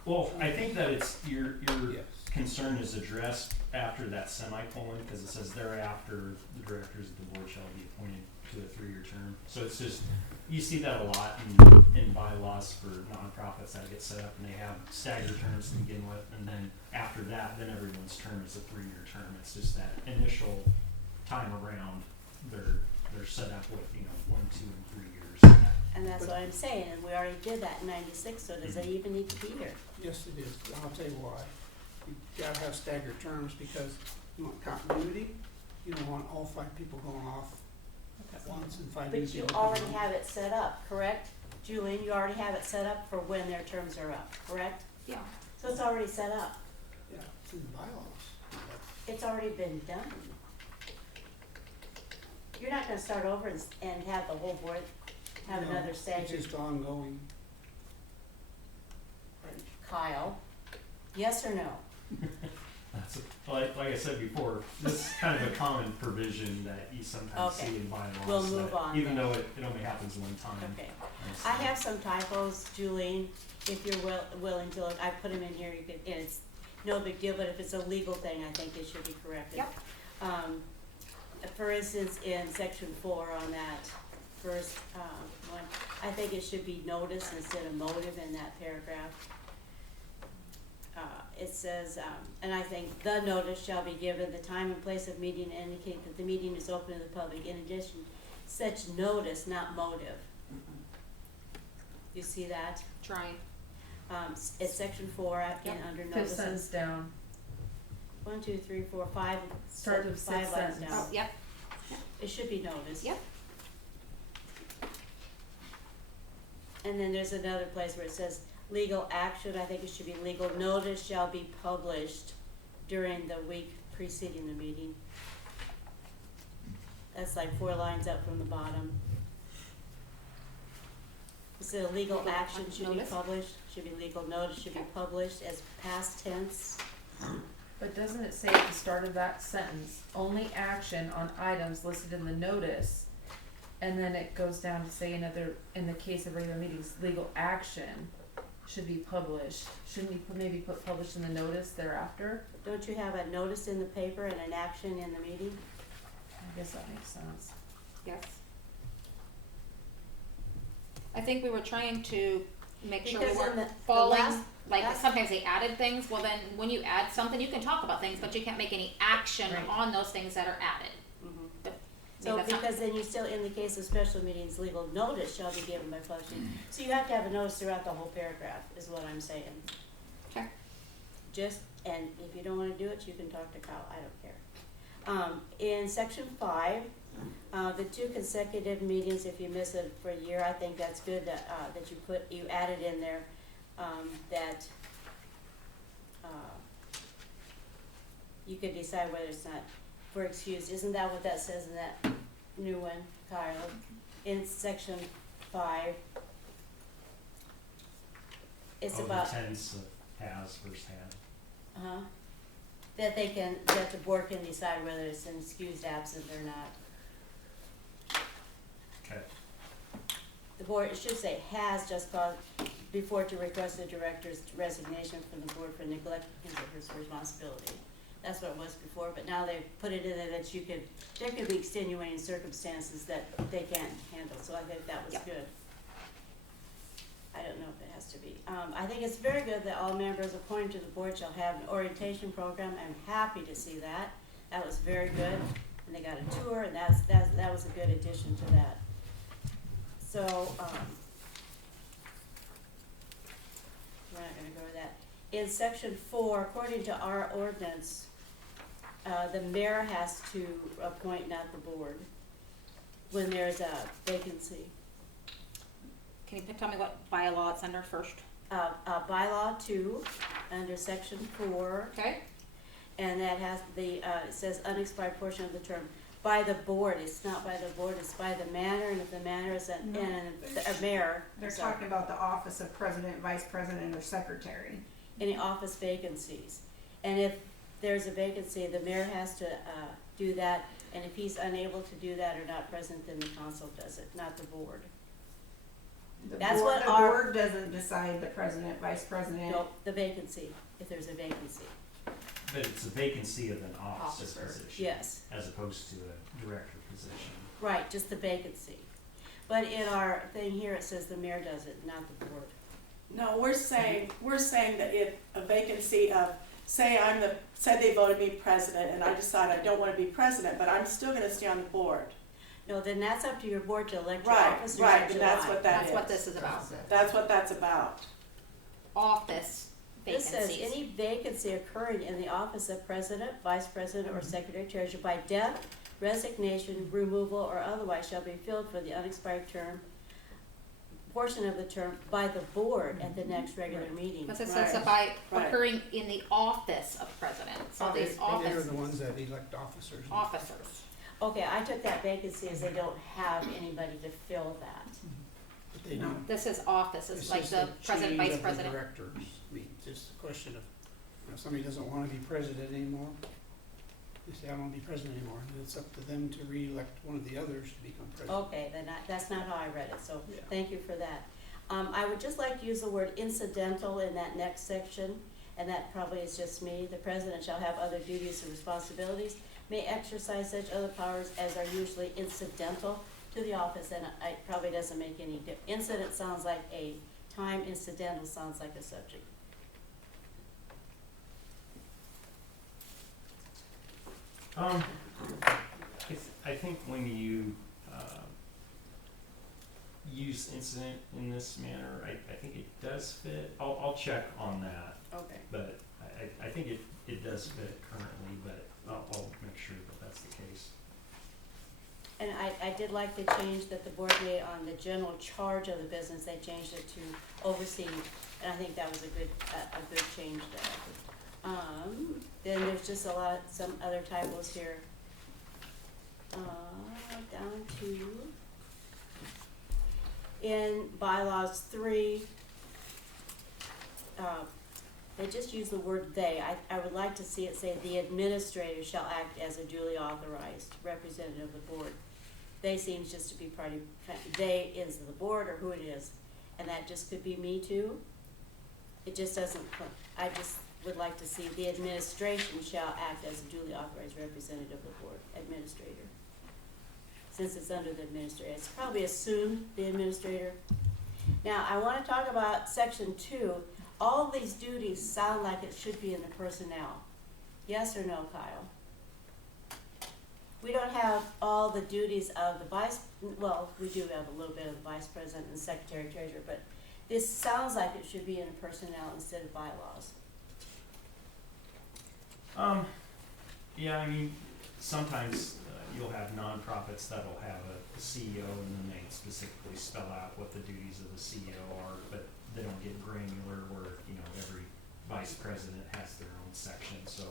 Well, I think that it's, your yes. concern is addressed after that semicolon, cause it says thereafter, the directors of the board shall be appointed to a 3-year term. So it's just, you see that a lot in bylaws for nonprofits that get set up, and they have staggered terms to begin with, and then after that, then everyone's term is a 3-year term. It's just that initial time around, they're set up with, 1, 2, and 3 years. And that's what I'm saying, and we already did that in 96, so does it even need to be here? Yes, it is. I'll tell you why. You gotta have staggered terms because you want continuity. You don't want all 5 people going off at once and 5 new But you people. already coming on. have it set up, correct? Julian, you already have it set up for when their terms are up, correct? Yeah. So it's already set up. Yeah, it's in the bylaws. It's already been done. You're not gonna start over and have the whole board have No, another It's staggered. just ongoing. Kyle, yes or no? That's like I said before, this is kind of a common provision that you sometimes Okay. see in bylaws. We'll move that on even then. though it only happens one time. Okay. It's- I have some typos, Julian, if you're willing to look, I put them in here, you could, and it's no big deal, but if it's a legal thing, I think it should be corrected. Yep. For instance, in section 4 on that first, one, I think it should be notice instead of motive in that paragraph. It says, and I think the notice shall be given, the time and place of meeting to indicate that the meeting is open to the public. In addition, such notice, not motive. You see that? Trying. It's section 4 in Yep. under 5th notices. sentence down. 1, 2, 3, 4, 5. Start with 5 sixth lines sentence. down. Oh, yep, It should be noticed. Yep. And then there's another place where it says legal action, I think it should be legal notice shall be published during the week preceding the meeting. That's like 4 lines up from the bottom. So legal Legal action should be notice? published, should be legal notice, should be published as past tense. But doesn't it say at the start of that sentence, only action on items listed in the notice? And then it goes down to say in the case of regular meetings, legal action should be published. Shouldn't we maybe put published in the notice thereafter? Don't you have a notice in the paper and an action in the meeting? I guess that makes sense. Yes. I think we were trying to make sure we Because in weren't the falling, like, last- sometimes they added things, well then, when you add something, you can talk about things, but you can't make any action Right. on those things that are added. Mhm. But So, maybe that's not- because then you still, in the case of special meetings, legal notice shall be given by publishing. So you have to have a notice throughout the whole paragraph, is what I'm saying. Okay. Just, and if you don't wanna do it, you can talk to Kyle, I don't care. In section 5, the 2 consecutive meetings, if you miss it for a year, I think that's good that, you added in there, that, you could decide whether it's not for excuse. Isn't that what that says in that new one, Kyle? In section 5. It's about, The tense of has versus had. that the board can decide whether it's an excused absent or not. Okay. The board, it should say has just called before to request the director's resignation from the board for neglecting his or her responsibility. That's what it was before, but now they've put it in there that there could be extenuating circumstances that they can't handle, so I think that was Yep. good. I don't know if it has to be. I think it's very good that all members appointed to the board shall have an orientation program. I'm happy to see that. That was very good. And they got a tour, and that was a good addition to that. So, we're not gonna go to that. In section 4, according to our ordinance, the mayor has to appoint, not the board, when there's a vacancy. Can you tell me what bylaw it's under first? Bylaw 2, under section 4, Okay. and that has it says unexpired portion of the term. By the board, it's not by the board, it's by the mayor, and if the mayor is a mayor. They're sorry, talking about the office of president, vice president, or secretary. any office vacancies. And if there's a vacancy, the mayor has to do that, and if he's unable to do that or not present, then the council does it, not the board. That's what The our- board doesn't decide the president, vice president. No, the vacancy, if there's a vacancy, But it's a vacancy of an officer Officer. position. yes. As opposed to a director position. Right, just the vacancy. But in our thing here, it says the mayor does it, not the board. No, we're saying that if a vacancy of, say they voted me president and I decide I don't wanna be president, but I'm still gonna stay on the board. No, then that's up to your board to elect your Right, officers right, in and that's July. what that That's is. what this is about. That's what that's about. Office This vacancies. says any vacancy occurring in the office of president, vice president, or secretary treasurer by death, resignation, removal, or otherwise shall be filled for the unexpired term, portion of the term by the board at the next regular meeting. Because it says Right. by Right. occurring in the office of president, so these They're the office ones that elect officers. officers. Okay, I took that vacancy as they don't have anybody to fill that. But they don't. This is office, it's It's like just the a president, change vice of the president. directors. I mean, just a question of, somebody doesn't wanna be president anymore, they say, I don't wanna be president anymore, and it's up to them to re-elect one of the others to become president. Okay, then that's not how I read it, so Yeah. thank you for that. I would just like to use the word incidental in that next section, and that probably is just me. The president shall have other duties and responsibilities, may exercise such other powers as are usually incidental to the office, and it probably doesn't make any incident sounds like a time, incidental sounds like a subject. I think when you use incident in this manner, I think it does fit. I'll check on that, Okay. but I think it does fit currently, but I'll make sure that that's the case. And I did like the change that the board made on the general charge of the business, they changed it to oversee, and I think that was a good change there. Then there's just some other typos here. Down to, in bylaws 3, they just use the word they. I would like to see it say, the administrator shall act as a duly authorized representative of the board. They seems just to be they is the board or who it is, and that just could be me too. It just doesn't, I just would like to see the administration shall act as a duly authorized representative of the board, administrator. Since it's under the administrator, it's probably assumed the administrator. Now, I wanna talk about section 2. All of these duties sound like it should be in the personnel. Yes or no, Kyle? We don't have all the duties of the well, we do have a little bit of the vice president and secretary treasurer, but this sounds like it should be in personnel instead of bylaws. Yeah, I mean, sometimes you'll have nonprofits that'll have a CEO and then they specifically spell out what the duties of the CEO are, but they don't get granular where, you know, every vice president has their own section. So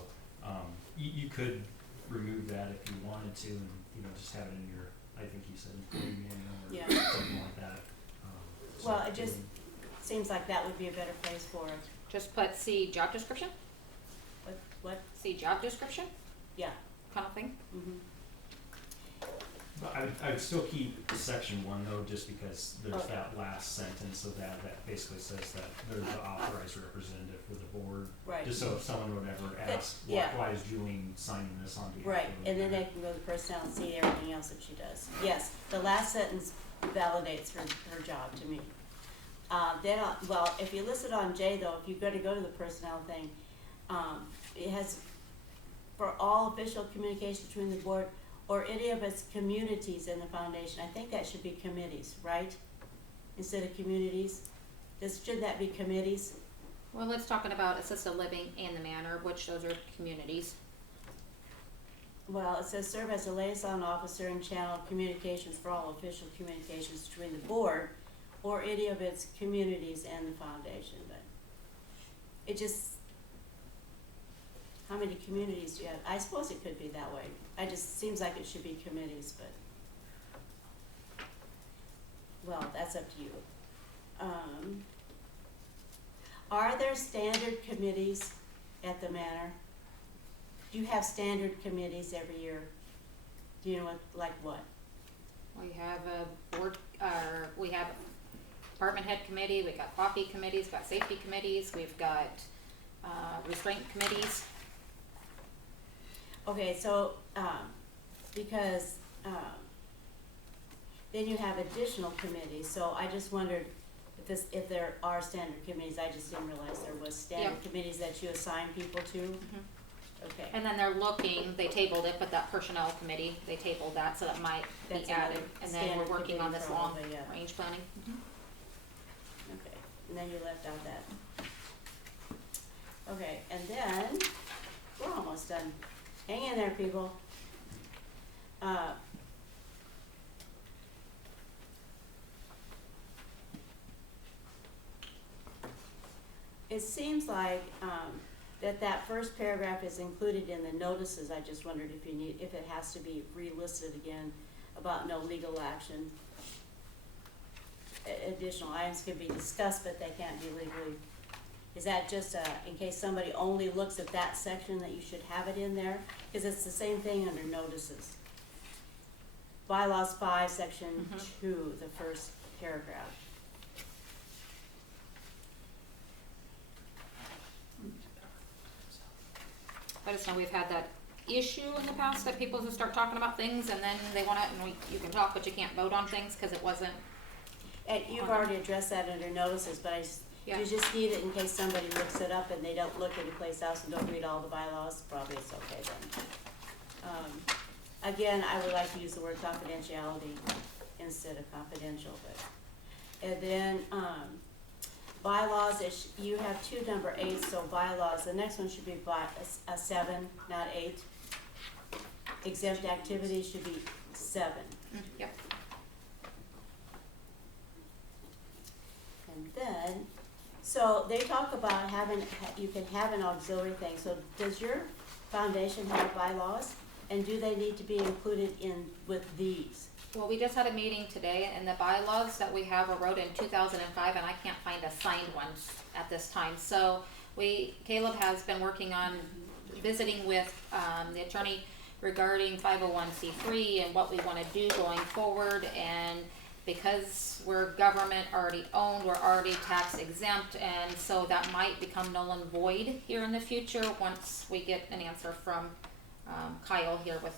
you could remove that if you wanted to, and you know, just have it in your, I think you said employee manual or Yeah. something like that. Well, it just seems like that would be a better place for it. Just put see job description, What? see job description Yeah. kind of thing. Mm-hmm. But I would still keep section 1 though, just because there's Okay. that last sentence of that basically says that they're the authorized representative for the board. Right. Just so if someone would ever ask, yeah. why is Julie signing this on behalf Right, of? and then they can go to personnel and see everything else that she does. Yes, the last sentence validates her job to me. Then, well, if you list it on J though, if you're gonna go to the personnel thing, it has, for all official communication between the board or any of its communities in the foundation, I think that should be committees, right? Instead of communities, shouldn't that be committees? Well, it's talking about assisted living and the manor, which those are communities. Well, it says serve as a liaison officer and channel communications for all official communications between the board or any of its communities and the foundation, but it just, how many communities do you have? I suppose it could be that way. I just, seems like it should be committees, but, well, that's up to you. Are there standard committees at the manor? Do you have standard committees every year? Do you know what, like what? We have a board, we have department head committee, we've got coffee committees, we've got safety committees, we've got, restraint committees. Okay, so, because, then you have additional committees, so I just wondered if there are standard committees, I just didn't realize there was standard committees that you assign people to. Mhm. Okay, And then they're looking, they tabled it, but that personnel committee, they tabled that, so that might That's be added. another And then we're standard working on committee this long probably, yeah. range planning. okay, and then you left out that. Okay, and then, we're almost done. Hang in there, people. It seems like, that first paragraph is included in the notices. I just wondered if it has to be relisted again about no legal action. Additional items can be discussed, but they can't be legally. Is that just, in case somebody only looks at that section, that you should have it in there? Cause it's the same thing under notices. Bylaws 5, section 2, the first paragraph. I just know we've had that issue in the past that people just start talking about things and then they wanna, and you can talk, but you can't vote on things, cause it wasn't. And you've already addressed that under notices, but Yeah. you just need it in case somebody looks it up and they don't look anyplace else and don't read all the bylaws, probably it's okay then. Again, I would like to use the word confidentiality instead of confidential, but, and then, bylaws, you have 2 number 8, so bylaws, the next one should be a 7, not 8. Exempt activities should be 7. Yep. And then, so they talk about you can have an auxiliary thing, so does your foundation have bylaws? And do they need to be included with these? Well, we just had a meeting today and the bylaws that we have were wrote in 2005 and I can't find a signed one at this time. So Caleb has been working on visiting with, the attorney regarding 501c3 and what we wanna do going forward, and because we're government already owned, we're already tax exempt, and so that might become null and void here in the future once we get an answer from, Kyle here with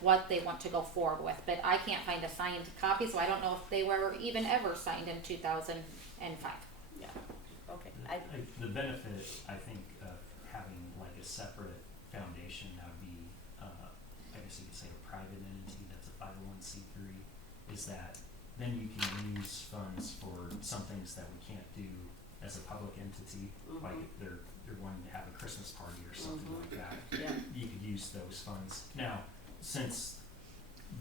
what they want to go forward with. But I can't find a signed copy, so I don't know if they were even ever signed in 2005. Yeah, okay. The benefit, I think, of having like a separate foundation, that would be, I guess you could say a private entity that's a 501c3, is that then you can use funds for some things that we can't do as a public entity, like if they're wanting to have a Christmas party or something like that. Yeah. You could use those funds. Now, since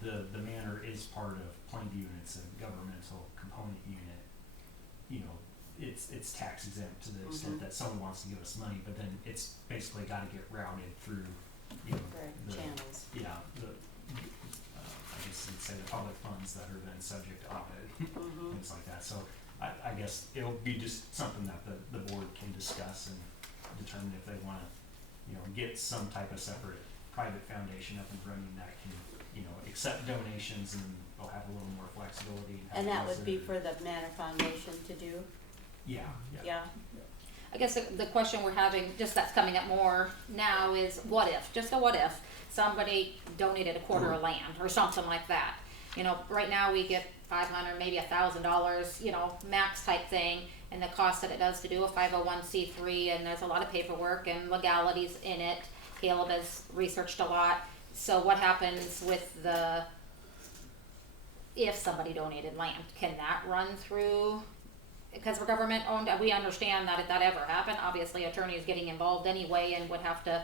the manor is part of Plainview and it's a governmental component unit, you know, it's tax exempt to the extent that someone wants to give us money, but then it's basically got to get routed through, you know, Right, the channels. yeah, I guess you'd say the public funds that are then subject to audit, things like that. So I guess it'll be just something that the board can discuss and determine if they want to, you know, get some type of separate private foundation up and running that can, you know, accept donations and will have a little more flexibility. And that would be for the Manor Foundation to do? Yeah. Yeah? I guess the question we're having, just that's coming up more now, is what if, just a what if, somebody donated a quarter of land or something like that. You know, right now we get $500, maybe $1,000, you know, max type thing, and the cost that it does to do a 501c3, and there's a lot of paperwork and legalities in it. Caleb has researched a lot. So what happens with if somebody donated land, can that run through? Because we're government owned, we understand that if that ever happened, obviously attorney is getting involved anyway and would have to,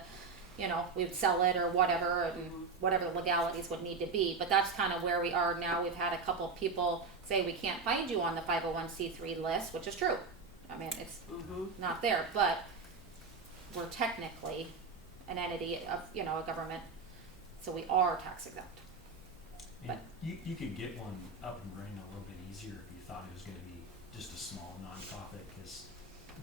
you know, we would sell it or whatever, and whatever the legalities would need to be. But that's kind of where we are now. We've had a couple people say we can't find you on the 501c3 list, which is true. I mean, it's not there, but we're technically an entity of, you know, a government, so we are tax exempt. And you could get one up and running a little bit easier if you thought it was going to be just a small nonprofit, because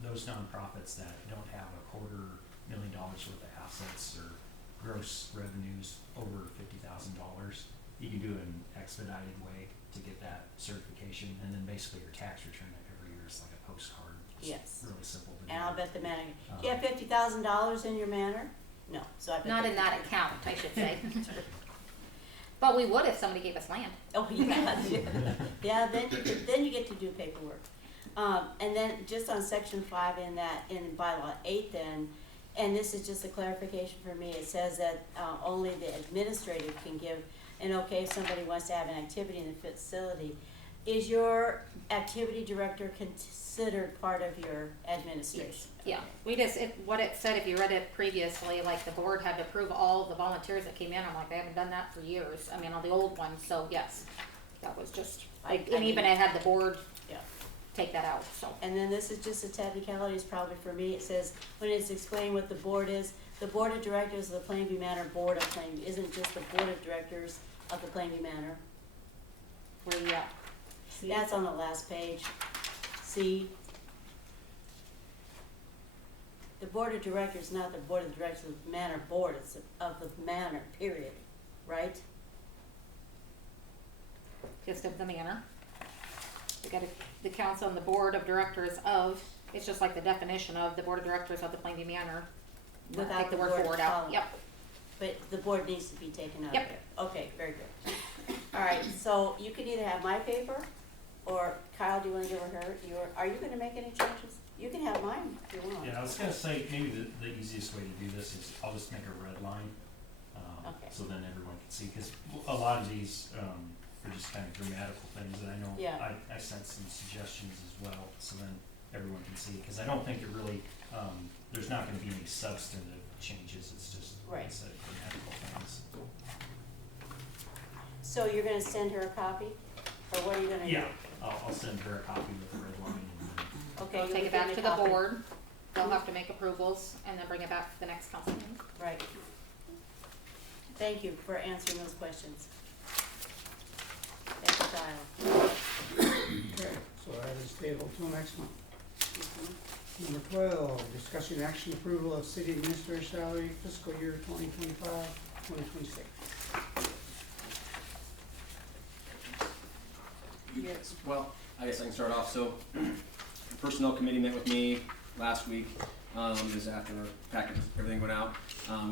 those nonprofits that don't have $250,000 worth of assets or gross revenues over $50,000, you can do an expedited way to get that certification, and then basically your tax return every year is like a postcard. It's Yes. really simple to do. And I'll bet the manor, do you have $50,000 in your manor? No, so I bet. Not in that account, I should say. But we would if somebody gave us land. Oh, yeah, yeah, then you get to do paperwork. And then just on section 5 in bylaw 8 then, and this is just a clarification for me, it says that, only the administrative can give an okay if somebody wants to have an activity in the facility. Is your activity director considered part of your administration? Yeah, what it said, if you read it previously, like the board had to approve all the volunteers that came in. I'm like, they haven't done that for years. I mean, on the old one, so yes, that was just, and even I had the board take that out, so. And then this is just a technicality, it's probably for me, it says, when it's explained what the board is, the board of directors of the Plainview Manor Board of Plainview, isn't just the board of directors of the Plainview Manor. Where you at? That's on the last page. See? The board of directors, not the board of directors of the Manor Board, it's of the Manor, period, right? Just of the manor. We got the council and the board of directors of, it's just like the definition of the board of directors of the Plainview Manor. Without Take the the word word board out, column. yep. But the board needs to be taken out of Yep. there. Okay, very good. All right, so you can either have my paper, or Kyle, do you wanna give her are you gonna make any changes? You can have mine if you want. Yeah, I was gonna say, maybe the easiest way to do this is I'll just make a red line, Okay. so then everyone can see, because a lot of these, are just kind of grammatical things, and I know Yeah. I sent some suggestions as well, so then everyone can see, because I don't think it really, there's not gonna be any substantive changes, it's just, like I said, grammatical things. So you're gonna send her a copy, or what are you gonna do? Yeah, I'll send her a copy with the red line, and then Okay, We'll you'll take it give back me to a the copy. board. They'll have to make approvals and then bring it back to the next council meeting. Right. Thank you for answering those questions. Thank you, Kyle. Okay, so that is tabled till next month. Number 12, discussion action approval of city administrator salary fiscal year 2025-2026. Yes. Well, I guess I can start off. So, the personnel committee met with me last week, just after our package, everything went out.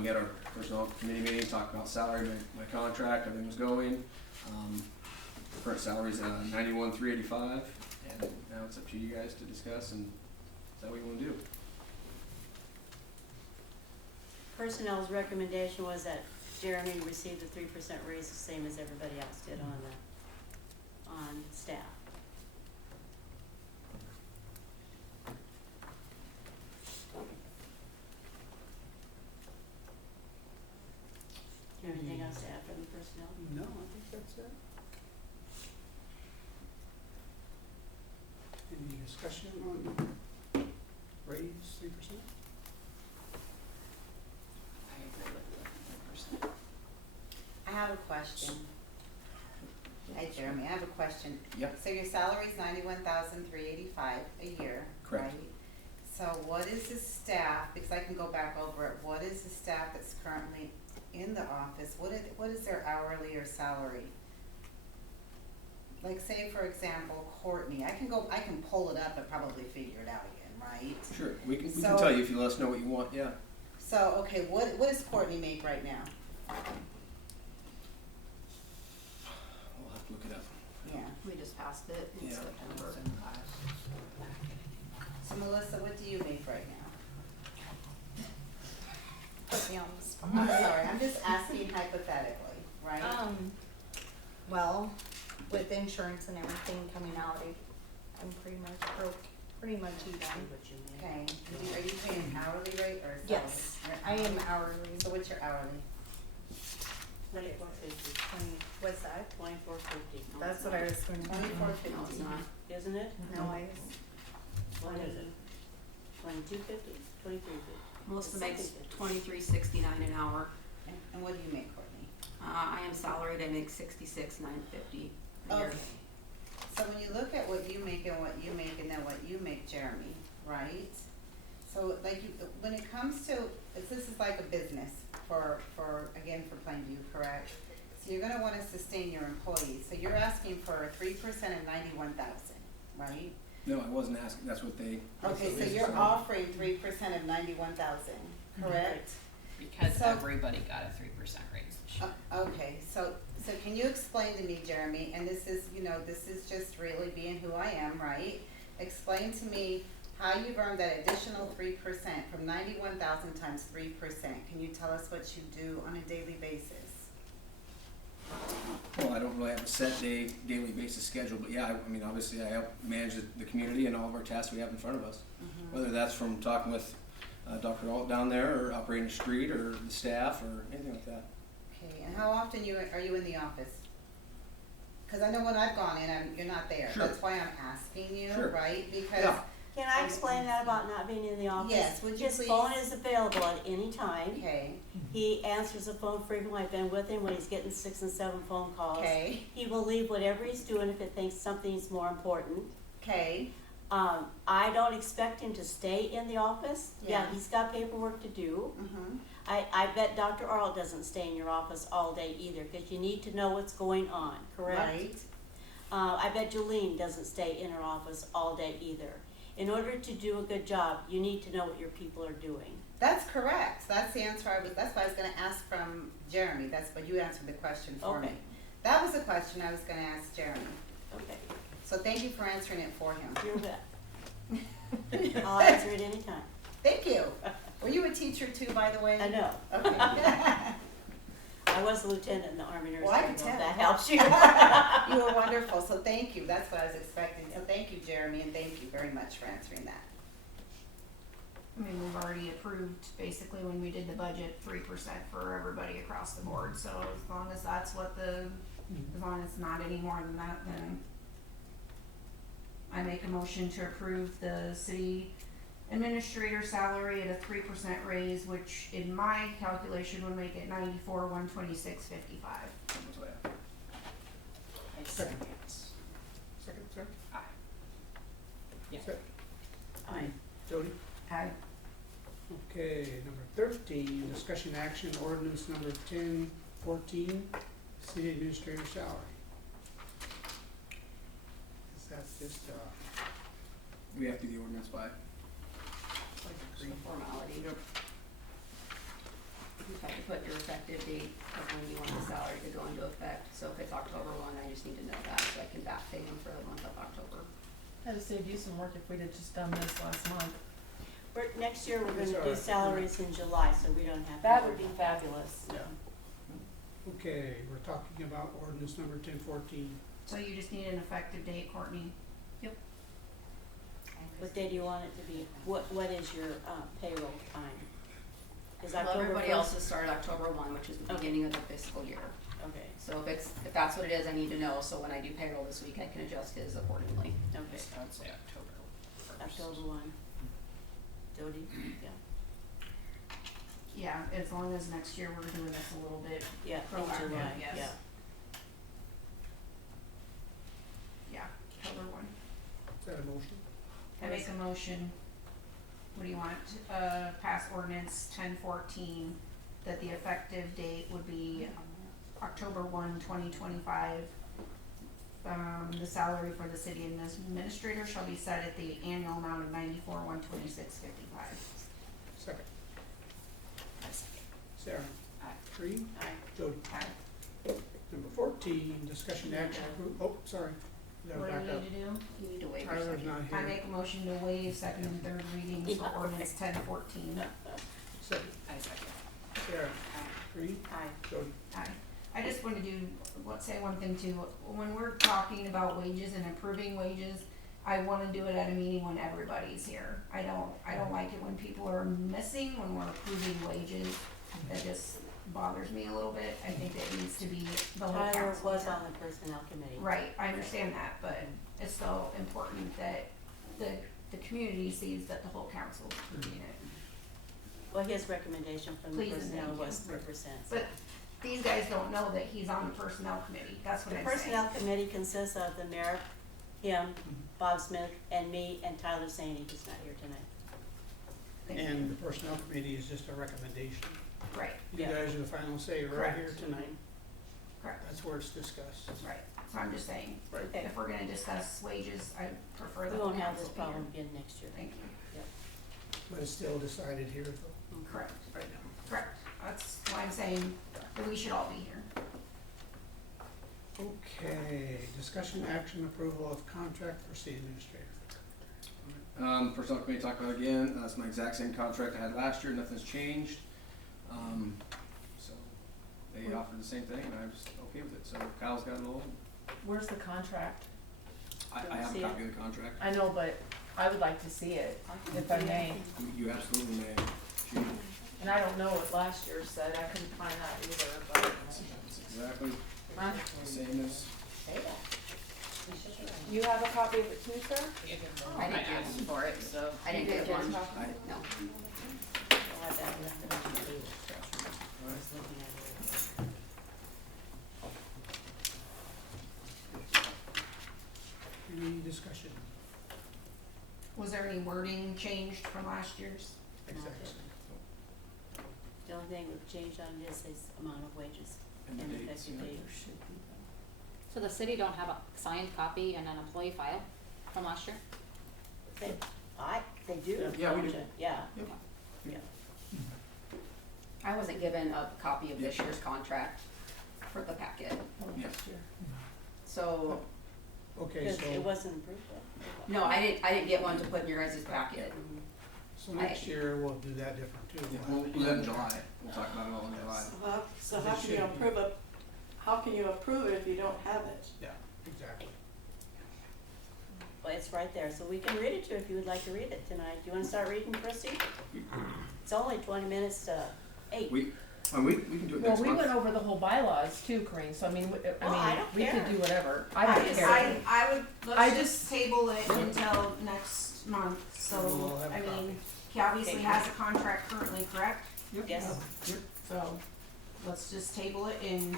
We had our personnel committee meeting, talked about salary, my contract, everything was going. Current salary is $91,385, and now it's up to you guys to discuss, and is that what you want to do? Personnel's recommendation was that Jeremy received a 3% raise, the same as everybody else did on staff. Do you have anything else to add from the personnel? No, I think that's it. Any discussion on raise 3%? I agree with the 3%. I have a question. Hey Jeremy, I have a question. Yep. So your salary is $91,385 a year, Correct. right? So what is the staff, because I can go back over it, what is the staff that's currently in the office, what is their hourly or salary? Like say for example, Courtney, I can pull it up and probably figure it out again, right? Sure, we can So- tell you if you let us know what you want, yeah. So, okay, what does Courtney make right now? We'll have to look it up. Yeah, We just passed it in Yeah. September. so Melissa, what do you make right now? Put me on the spot. I'm sorry, I'm just asking hypothetically, right? Well, with insurance and everything coming out, I'm pretty much broke, pretty much even. What you make. Okay, are you paying hourly rate or salary? Yes, You're I am hourly. So what's your hourly? 24.50. What's that? 24.50. That's what I was going to. $24.50. No, it's not. Isn't it? No, I, What is it? 22.50, 23.50. Melissa The makes second $23.69 an hour. And what do you make, Courtney? I am salaried, I make $66,950 a year. Okay. So when you look at what you make and what you make and then what you make, Jeremy, right? So like when it comes to, this is like a business for Plainview, correct? So you're gonna wanna sustain your employees, so you're asking for 3% of 91,000, right? No, I wasn't asking, that's what they. Okay, so you're offering 3% of 91,000, correct? Because So- everybody got a 3% raise this year. Okay, so can you explain to me, Jeremy, and this is, this is just really being who I am, right? Explain to me how you've earned that additional 3% from 91,000 times 3%. Can you tell us what you do on a daily basis? Well, I don't really have a set daily basis schedule, but yeah, I mean, obviously I help manage the community and all of our tasks we have in front of us. Whether that's from talking with Dr. Alt down there, or operating the street, or the staff, or anything like that. Okay, and how often are you in the office? Because I know when I've gone in, you're not there. Sure. That's why I'm asking you, Sure. right? Because Yeah. Can I explain that about not being in the office? Yes, would you His please? phone is available at any time. Okay, He answers the phone frequently. I've been with him when he's getting 6 and 7 phone calls. okay, He will leave whatever he's doing if it thinks something's more important. okay. I don't expect him to stay in the office. Yeah, Yeah. he's got paperwork to do. Mm-hmm. I bet Dr. Arlt doesn't stay in your office all day either, because you need to know what's going on, correct? Right. I bet Jolene doesn't stay in her office all day either. In order to do a good job, you need to know what your people are doing. That's correct. That's the answer that's what I was gonna ask from Jeremy. That's what you answered the question for me. Okay. That was the question I was gonna ask Jeremy. Okay, So thank you for answering it for him. you're bet. I'll answer it anytime. Thank you. Were you a teacher too, by the way? I know. Okay. I was a lieutenant in the Army Nurse Well, I Corps, could if tell. that helps you. You were wonderful, so thank you. That's what I was expecting. So thank you, Jeremy, and thank you very much for answering that. I mean, we've already approved, basically, when we did the budget, 3% for everybody across the board, so as long as that's what as long as it's not any more than that, then I make a motion to approve the city administrator salary at a 3% raise, which in my calculation would make it $94,126.55. That's what I have. Second. Second, sir? Aye. Yeah. Sir? Aye. Jody? Aye. Okay, number 13, discussion action ordinance number 1014, city administrator salary. Is that just, We have to do the ordinance by. like a It's green? a formality. Yep. You have to put your effective date of when you want the salary to go into effect. So if it's October 1, I just need to know that so I can back pay them for the month of October. That'd have saved you some work if we'd have just done this last month. Next year, we're It's gonna all do right. salaries in July, so we don't have to. That worry would be about that. fabulous. Yeah. Okay, we're talking about ordinance number 1014. So you just need an effective date, Courtney. What day do you want it to be? What is your payroll time? Is Well, October everybody 1st? else started October 1, which is the Okay. beginning of the fiscal year. Okay, So if that's what it is, I need to know, so when I do payroll this week, I can adjust his accordingly. okay, I'd say October 1st. October 1. Jody? Yeah. Yeah, as long as next year we're doing this a little bit, Yeah, in Proactive, July, yes. yeah. yeah, October 1. Is that a motion? I make a motion, what do you want, pass ordinance 1014, that the effective date would be October 1, 2025. The salary for the city administrator shall be set at the annual amount of $94,126.55. Second. Sarah? Aye. Green? Aye. Jody? Aye. Number 14, discussion action, oh, sorry. You gotta What back do up. we need to do? You need to waive your Tyler's second. not I here. make a motion to waive second and third readings for Yeah. ordinance 1014. Second. I second. Sarah? Green? Aye. Jody? Aye. I just want to say one thing too. When we're talking about wages and approving wages, I want to do it at a meeting when everybody's here. I don't like it when people are missing when we're approving wages. That just bothers me a little bit. I think it needs to be the whole Tyler council. was on the personnel committee. Right, I understand that, but it's still important that the community sees that the whole council is approving it. Well, his recommendation from the Please and personnel thank you. was 3%. But these guys don't know that he's on the personnel committee. That's what The I'm saying. personnel committee consists of the mayor, him, Bob Smith, and me, and Tyler Saney, who's not here tonight. Thank you. And the personnel committee is just a recommendation. Right, You Yeah. guys are the final say right Correct. here tonight. correct, That's where it's discussed. right. So I'm just saying, Right. Okay. if we're gonna discuss wages, I prefer We the won't whole have this council be here. problem again next year. Thank you. But it's still decided here though, Correct, right now. correct. That's why I'm saying that we should all be here. Okay, discussion action approval of contract for city administrator. Personnel committee talked about it again, it's my exact same contract I had last year, nothing's changed. So they offered the same thing and I was okay with it, so Kyle's got it all. Where's the contract? I have a See copy of the contract. I know, but I would like to see it, if I may. You absolutely may. Shoot. And I don't know what last year said, I couldn't find that either, but. It's exactly Huh? the same as. Say that. You have a copy of it too, sir? I didn't ask for it, so I didn't You get didn't one. get a copy? No. I'll have that left on the table. I was looking at it. Any discussion? Was there any wording changed from last year's? Exactly. The only thing we've changed on this is amount of wages And and the dates, effective yeah. date. So the city don't have a signed copy and an employee file from last year? They do. Yeah, we don't do. you? Yeah. Yep. Yeah. I wasn't given a copy of this Yep. year's contract for the packet, Yeah. so, Okay, Because it so, wasn't approved yet. no, I didn't get one to put in your guys' packet. Mhm. so next year we'll do that different too. Yeah, we'll do that in July, we'll talk about it all in July. So They how can you should. approve it, how can you approve it if you don't have it? Yeah, exactly. Well, it's right there, so we can read it to you if you would like to read it tonight. Do you wanna start reading, Christie? It's only 20 minutes to 8. We can do it Well, next we month. went over the whole bylaws too, Corinne, so I mean, Well, I don't we could care. do whatever. I don't care. I would, I let's just- just table it until next month, We'll so, have a I copy. mean, he obviously has a contract currently, correct? Yes. So, let's just table it and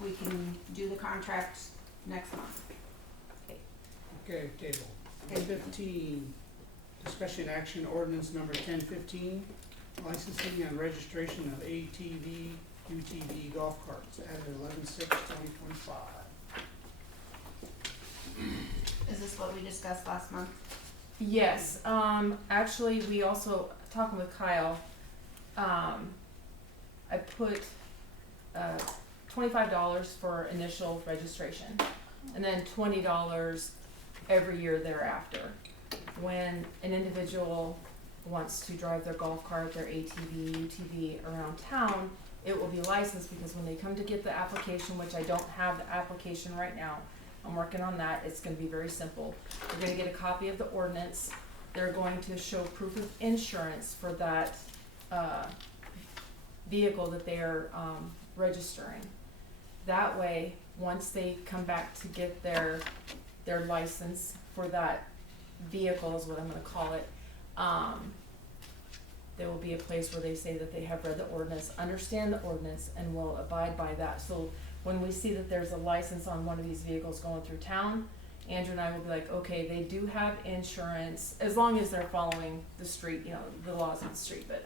we can do the contract next month. Okay, table. Okay. 15, Discussion action ordinance number 1015, licensing and registration of ATV, UTV golf carts as of 11/6/2025. Is this what we discussed last month? Yes, actually, we also, talking with Kyle, I put, $25 for initial registration, and then $20 every year thereafter. When an individual wants to drive their golf cart, their ATV, UTV around town, it will be licensed, because when they come to get the application, which I don't have the application right now, I'm working on that, it's gonna be very simple. They're gonna get a copy of the ordinance, they're going to show proof of insurance for that, vehicle that they're, registering. That way, once they come back to get their license for that vehicle, is what I'm gonna call it, there will be a place where they say that they have read the ordinance, understand the ordinance, and will abide by that. So when we see that there's a license on one of these vehicles going through town, Andrew and I will be like, okay, they do have insurance, as long as they're following the street, the laws of the street, but,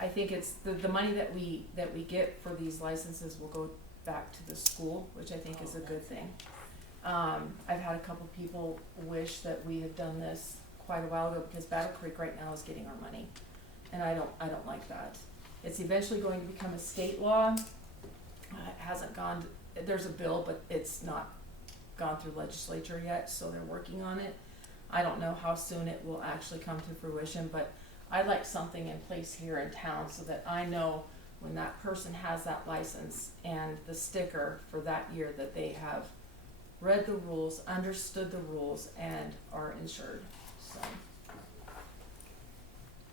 I think it's, the money that we get for these licenses will go back to the school, which I think is a good thing. I've had a couple people wish that we had done this quite a while ago, because Battle Creek right now is getting our money, and I don't like that. It's eventually going to become a state law. It hasn't gone, there's a bill, but it's not gone through legislature yet, so they're working on it. I don't know how soon it will actually come to fruition, but I'd like something in place here in town so that I know when that person has that license and the sticker for that year that they have read the rules, understood the rules, and are insured, so.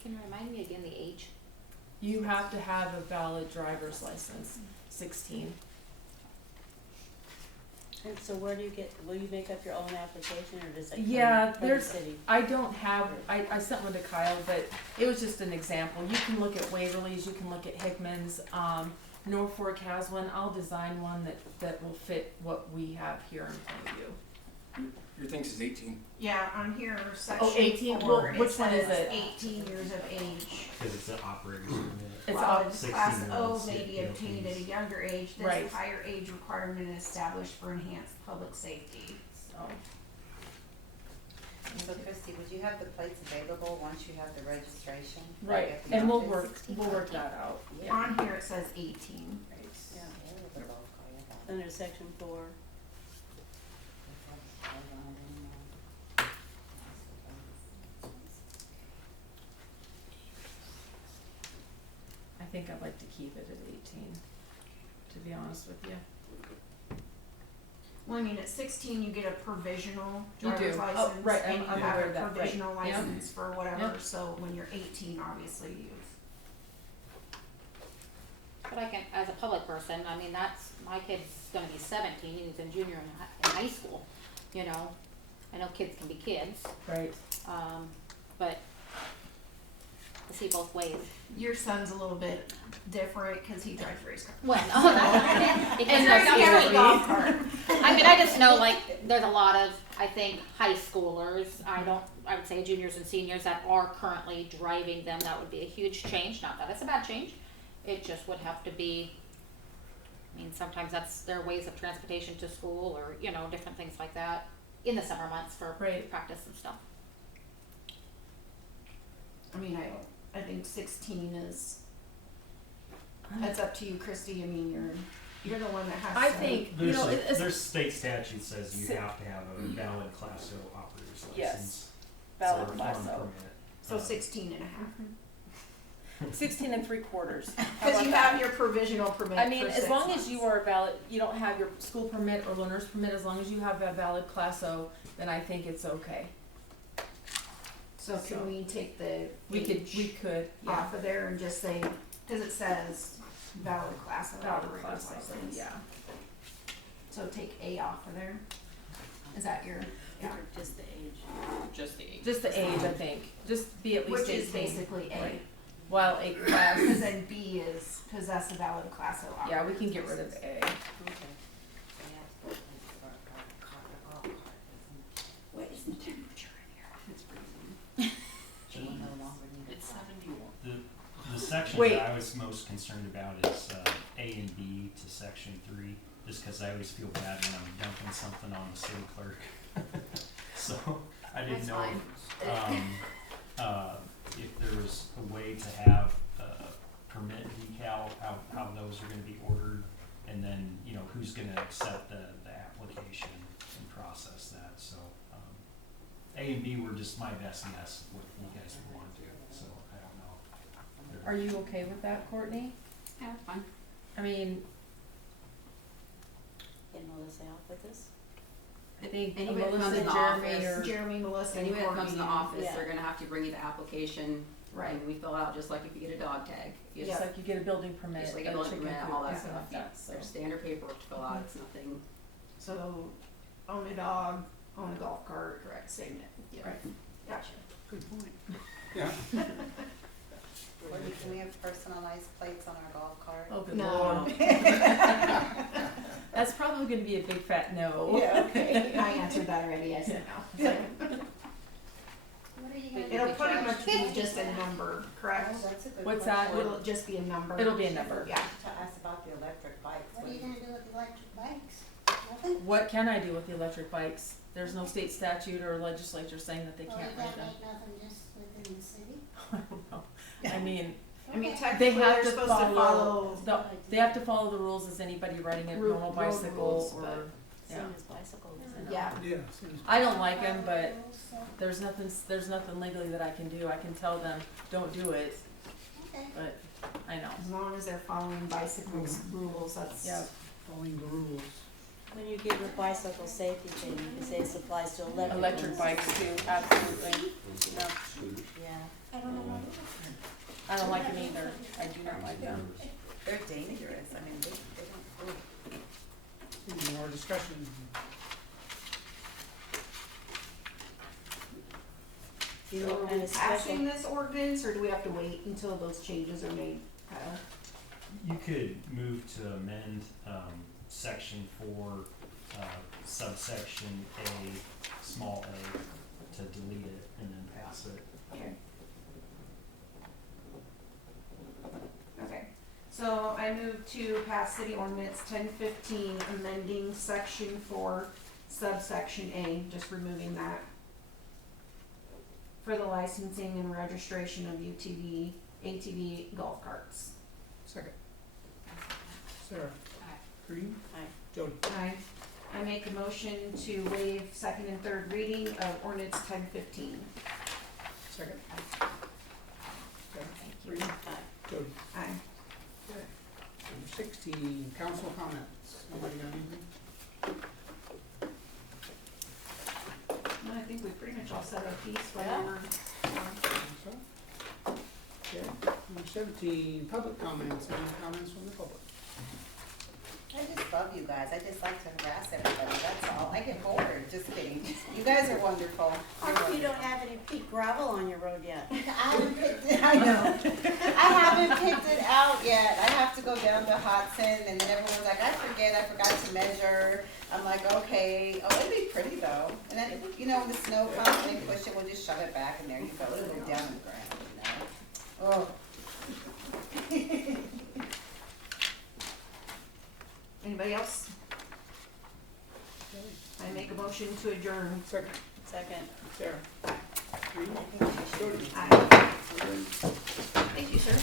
Can you remind me again the age? You have to have a valid driver's license, 16. And so where do you will you make up your own application, or does it Yeah, from the there's, city? I don't have, I sent one to Kyle, but it was just an example. You can look at Waverly's, you can look at Hickman's, Norfolk has one. I'll design one that will fit what we have here in Plainview. Your thing says 18. Yeah, on here, section 18? 4, Well, which one is says it? 18 years of age. Because it's an operator's permit. It's Well, all, it's class 16 O months, may be yeah, obtained at a younger age. This Right. higher age requirement is established for enhanced public safety. so. So Christy, would you have the plates available once you have the registration? Right, At the and we'll office? work that out. Yeah. On here it says 18. Yeah. Yeah, we'll both call you that. Under section 4. I think I'd like to keep it at 18, to be honest with you. Well, I mean, at 16 you get a provisional You driver's do. Oh, license, right, and I'm you aware have of a that, right. provisional Yep. license for whatever. Yep. So when you're 18, obviously you. But I can, as a public person, I mean, my kid's gonna be 17, he's in junior in high school, I know kids can be kids, Right. but I see both ways. Your son's a little bit different because he drives race cars. Well, no, because And there's that's not scary. golf cart. I mean, I just know, like, there's a lot of, I think, high schoolers, I would say juniors and seniors that are currently driving them. That would be a huge change, not that it's a bad change, it just would have to be, I mean, sometimes that's their ways of transportation to school, or, different things like that, in the summer months for Right. practice and stuff. I mean, I think 16 is. That's up to you, Christy. I mean, you're the one that has I to. think, There's state statute says you Si- have to have a valid Class O operator's Yes. license. valid for a class farm O. permit. So 16 and a half. 16 3/4. Because you have your provisional permit. I mean, for as 6 long months. as you are valid, you don't have your school permit or learner's permit, as long as you have a valid Class O, then I think it's okay. So can we take the We age could, yeah. off of there and just say, because it says valid class of Valid operator's class, license. yeah. So take A off of there. Is that your? Yeah. Just the age. Just the age. Just the age, I think. Just be at least Which 18. is basically A. Right. While A class, Because then B is possess a valid class of yeah, operator's we can get rid of license. A. Okay. So you have to put plates for a golf cart, isn't it? What is the temperature in here? It's freezing. The section Wait. that I was most concerned about is A and B to section 3, just because I always feel bad when I'm dumping something on the city clerk. So I didn't That's know fine. if there was a way to have permit decal, how those are going to be ordered, and then who's going to accept the application and process that. So A and B were just my best guess what you guys would want to do. So I don't know. Are you okay with that, Courtney? Yeah, that's fine. I mean, Get Melissa out with this? I think Anybody that comes Melissa, in the Jeremy, office- or Jeremy, Melissa, and Anybody that comes in the Courtney. office, Yeah. they're gonna have to bring you the application, right, and we fill it out just like if you get a dog tag. You just like you get a building permit, Just like a a building chicken permit, coop, all that something stuff. like that, so. There's standard paperwork to fill out, it's nothing So, own a dog, own a golf cart, correct. same it. Yeah. Right. Gotcha. Good point. Yeah. Can we have personalized plates on our golf cart? Oh, good No. lord. That's probably gonna be a big fat no. Yeah, okay. I answered that already, I said no. What are you gonna do? It'll Get pretty trash? much be just a number, correct? Oh, that's a good What's question. that? It'll just be a number. It'll be a number. Yeah. To ask about the electric bikes. What are you gonna do with the electric bikes? Nothing? What can I do with the electric bikes? There's no state statute or legislature saying that they Well, can't you ride gotta them. make nothing just within the city? I don't know. I mean, I mean, Okay. technically, they have they're to supposed to follow, follow. they have to follow the rules as anybody riding a Road- normal road bicycle rules, or, but- yeah. Same as bicycles, isn't it? Yeah. Yeah. seems- I don't like them, but Rules, so, there's nothing legally that I can do. I can tell them, don't do it, okay. but I know. As long as they're following bicycles rules, that's. Yeah. Following the rules. When you give the bicycle safety thing, you can say it applies to electric. Electric ones. bikes too, absolutely. Yeah. I don't know what it is. I don't like them either. I do not like them. They're dangerous, I mean, they don't move. Any more discussion? Do you know So what are kind we of passing special? this ordinance, or do we have to wait until those changes are made, Kyle? You could move to amend section 4, subsection A, small a, to delete it and then pass it. Okay. Okay, so I move to pass city ordinance 1015, amending section 4, subsection A, just removing that, for the licensing and registration of UTV, ATV golf carts. Second. Sarah. Aye. Green. Aye. Jody. Aye. I make a motion to waive second and third reading of ordinance 1015. Second. Sarah. Green. Aye. Jody. Aye. Okay. Number 16, council comments. Anybody got anything? Well, I think we pretty much all said our piece, Yeah. whatever. So, okay. Number 17, public comments. Any comments from the public? I just love you guys, I just like to harass everybody, that's all, I get bored, just kidding. You guys are wonderful. How come you don't have any peak gravel on your road yet? I haven't picked it, I know. I haven't picked it out yet. I have to go down to Hudson, and then everyone's like, I forgot to measure. I'm like, okay, oh, it'd be pretty though. And then, when the snow comes, and they push it, we'll just shove it back, and there you go, it'll go down in the ground, Oh. Anybody else? I make a motion to adjourn. Second. Second. Sarah. Green. Jody. Aye. We're adjourned. Thank you, sir.